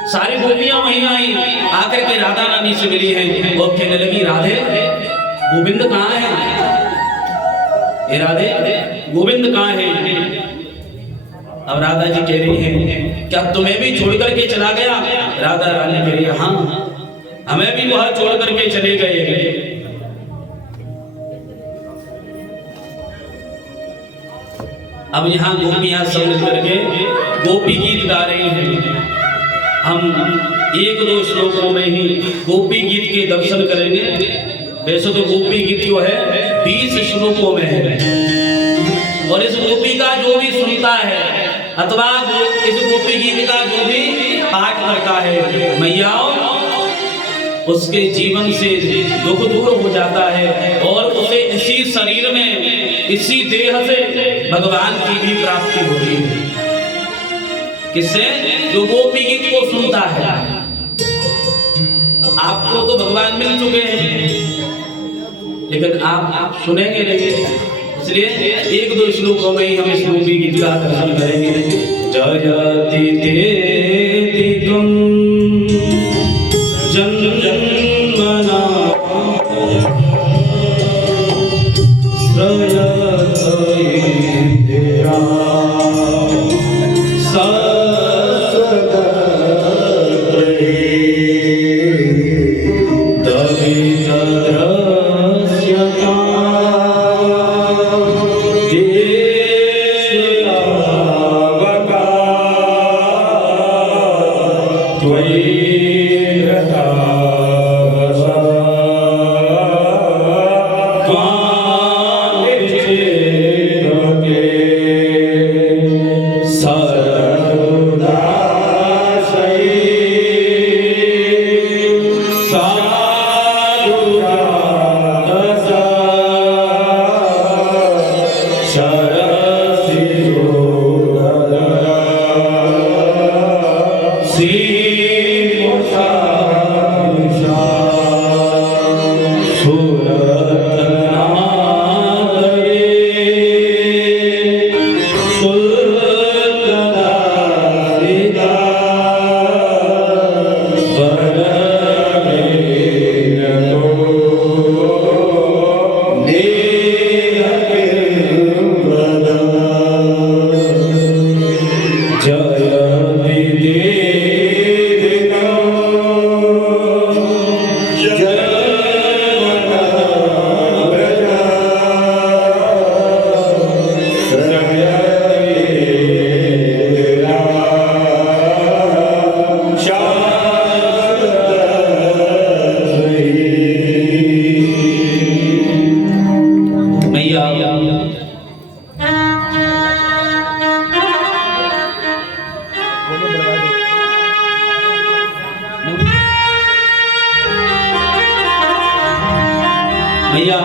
सारी गोपियां वहीं आई, आकर के राधा रानी से मिली हैं और कहने लगी, राधे गोविंद कहाँ है? ये राधे गोविंद कहाँ है? अब राधा जी कह रही हैं, क्या तुम्हें भी छोड़ करके चला गया? राधा रानी कह रही है, हाँ हमें भी वहां छोड़ करके चले गए। अब यहाँ गोपियां सब मिलकर के गोपी गीत गा रही हैं। हम एक दो श्लोकों में ही गोपी गीत के दर्शन करेंगे। वैसे तो गोपी गीत जो है 20 श्लोकों में है, और इस गोपी का जो भी सुनता है अथवा इस गोपी गीत का जो भी पाठ करता है, मैयाओं उसके जीवन से दुख दूर हो जाता है और उसे इसी शरीर में, इसी देह से भगवान की भी प्राप्ति होती है। किससे? जो गोपी गीत को सुनता है। आपको तो भगवान मिल चुके हैं, लेकिन आप सुनेंगे नहीं, इसलिए एक दो श्लोकों में ही हम इस गोपी गीत का दर्शन करेंगे। जयति तेतिकं जन्मना भैया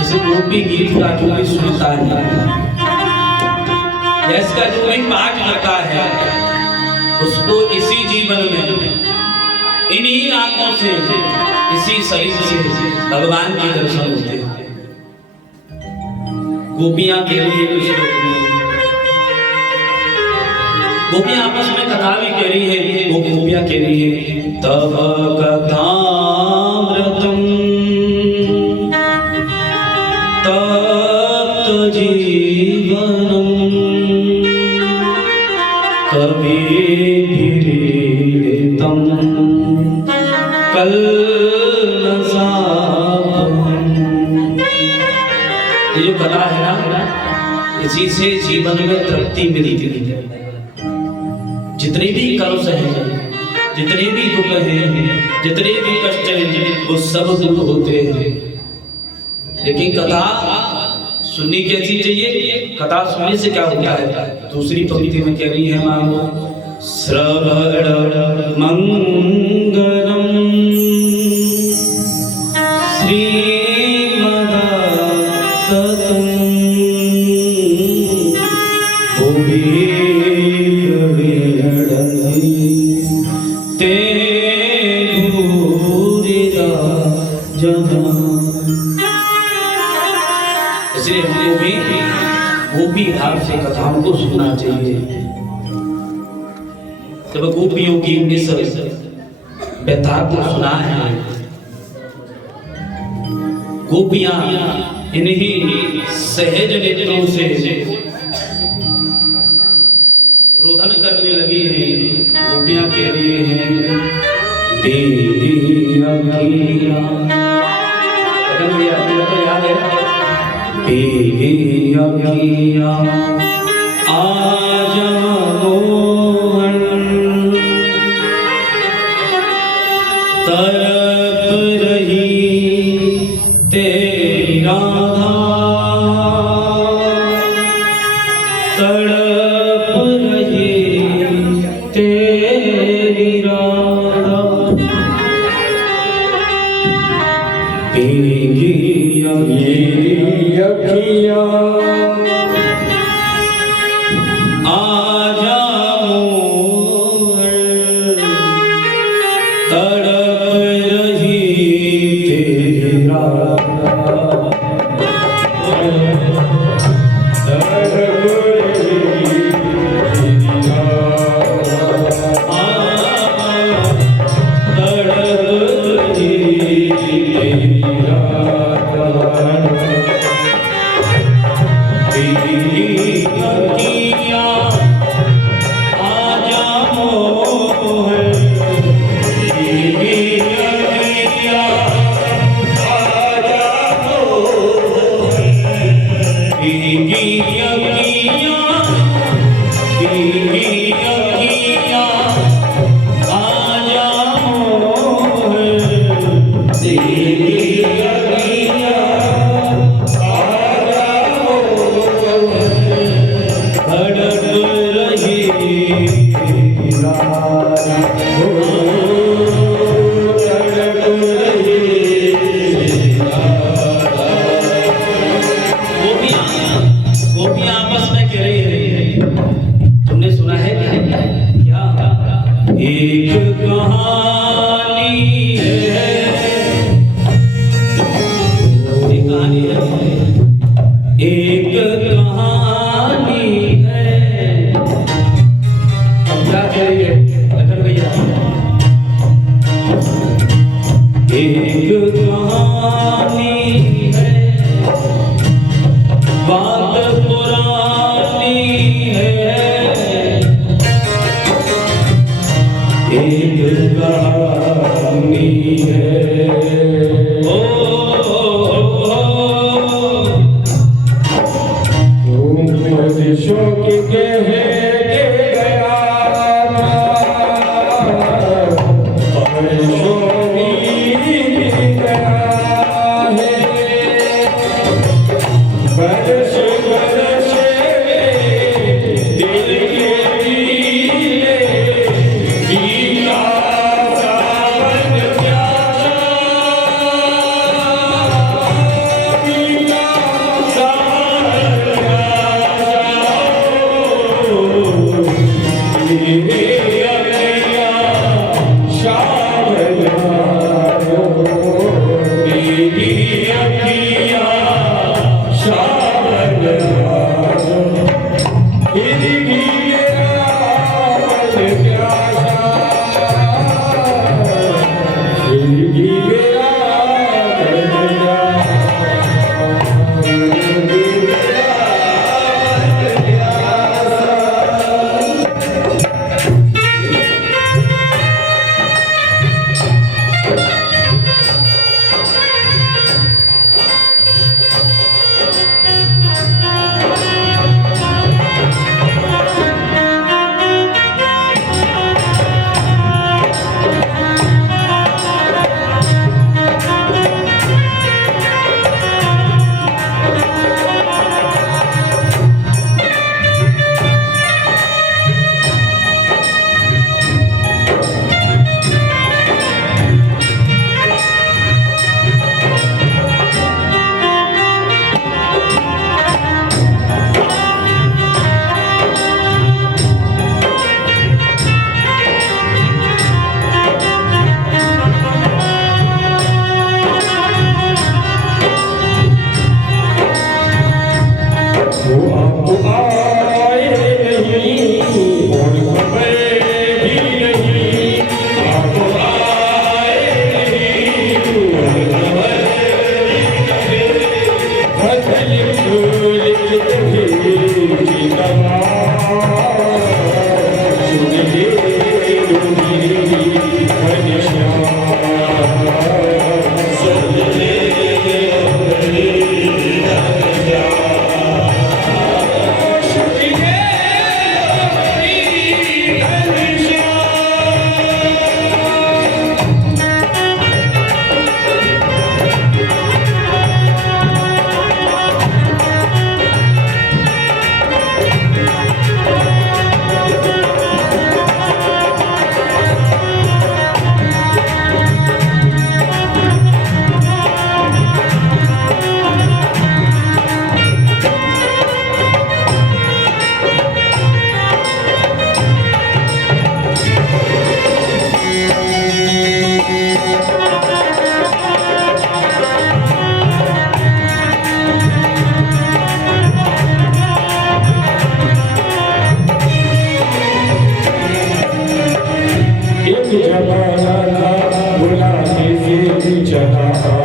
इस गोपी गीत का जो भी सुनता है, इसका जो भी पाठ करता है, उसको इसी जीवन में इन्हीं आंखों से, इसी शरीर से भगवान के दर्शन होते हैं। गोपियां के लिए कुछ गोपियां आपस में कथा भी कह रही है। वो गोपियां कह रही है, तब कथामृतम तप्त जीवनम कविभिरीडितम कलसापम। ये जो कला है ना, इसी से जीवन में तृप्ति मिलती है। जितने भी कलुष हैं, जितने भी दुख हैं, जितने भी कष्ट हैं, वो सब दूर होते हैं। लेकिन कथा सुननी कैसी चाहिए? कथा सुनने से क्या होता है? दूसरी पंक्ति में कह रही है मानो, श्रवण मंगलम इसलिए हमको भी गोपी भाव से कथाओं को सुनना चाहिए। जब गोपियों की इस व्यथा को सुना है, गोपियां इन्हीं सहज नेत्रों से रोदन करने लगी हैं। गोपियां कह रही हैं, तेरी अखियां, तो याद है, तेरी अखियां आज मोहन तरफ रही तेरी राधा, तड़प रही तेरी राधा, तेरी अखियां आजा मोहन तड़प रही तेरी राधा, गोपियां आपस में कह रही है, तुमने सुना है क्या? एक कहानी है, एक कहानी है, एक कहानी है। अब क्या करेंगे लखन भैया? एक कहानी है, बात पुरानी है, एक कहानी है। ओ शोक के गया बरस बरस दिल के दिए गीता सावन प्यासा जहाँ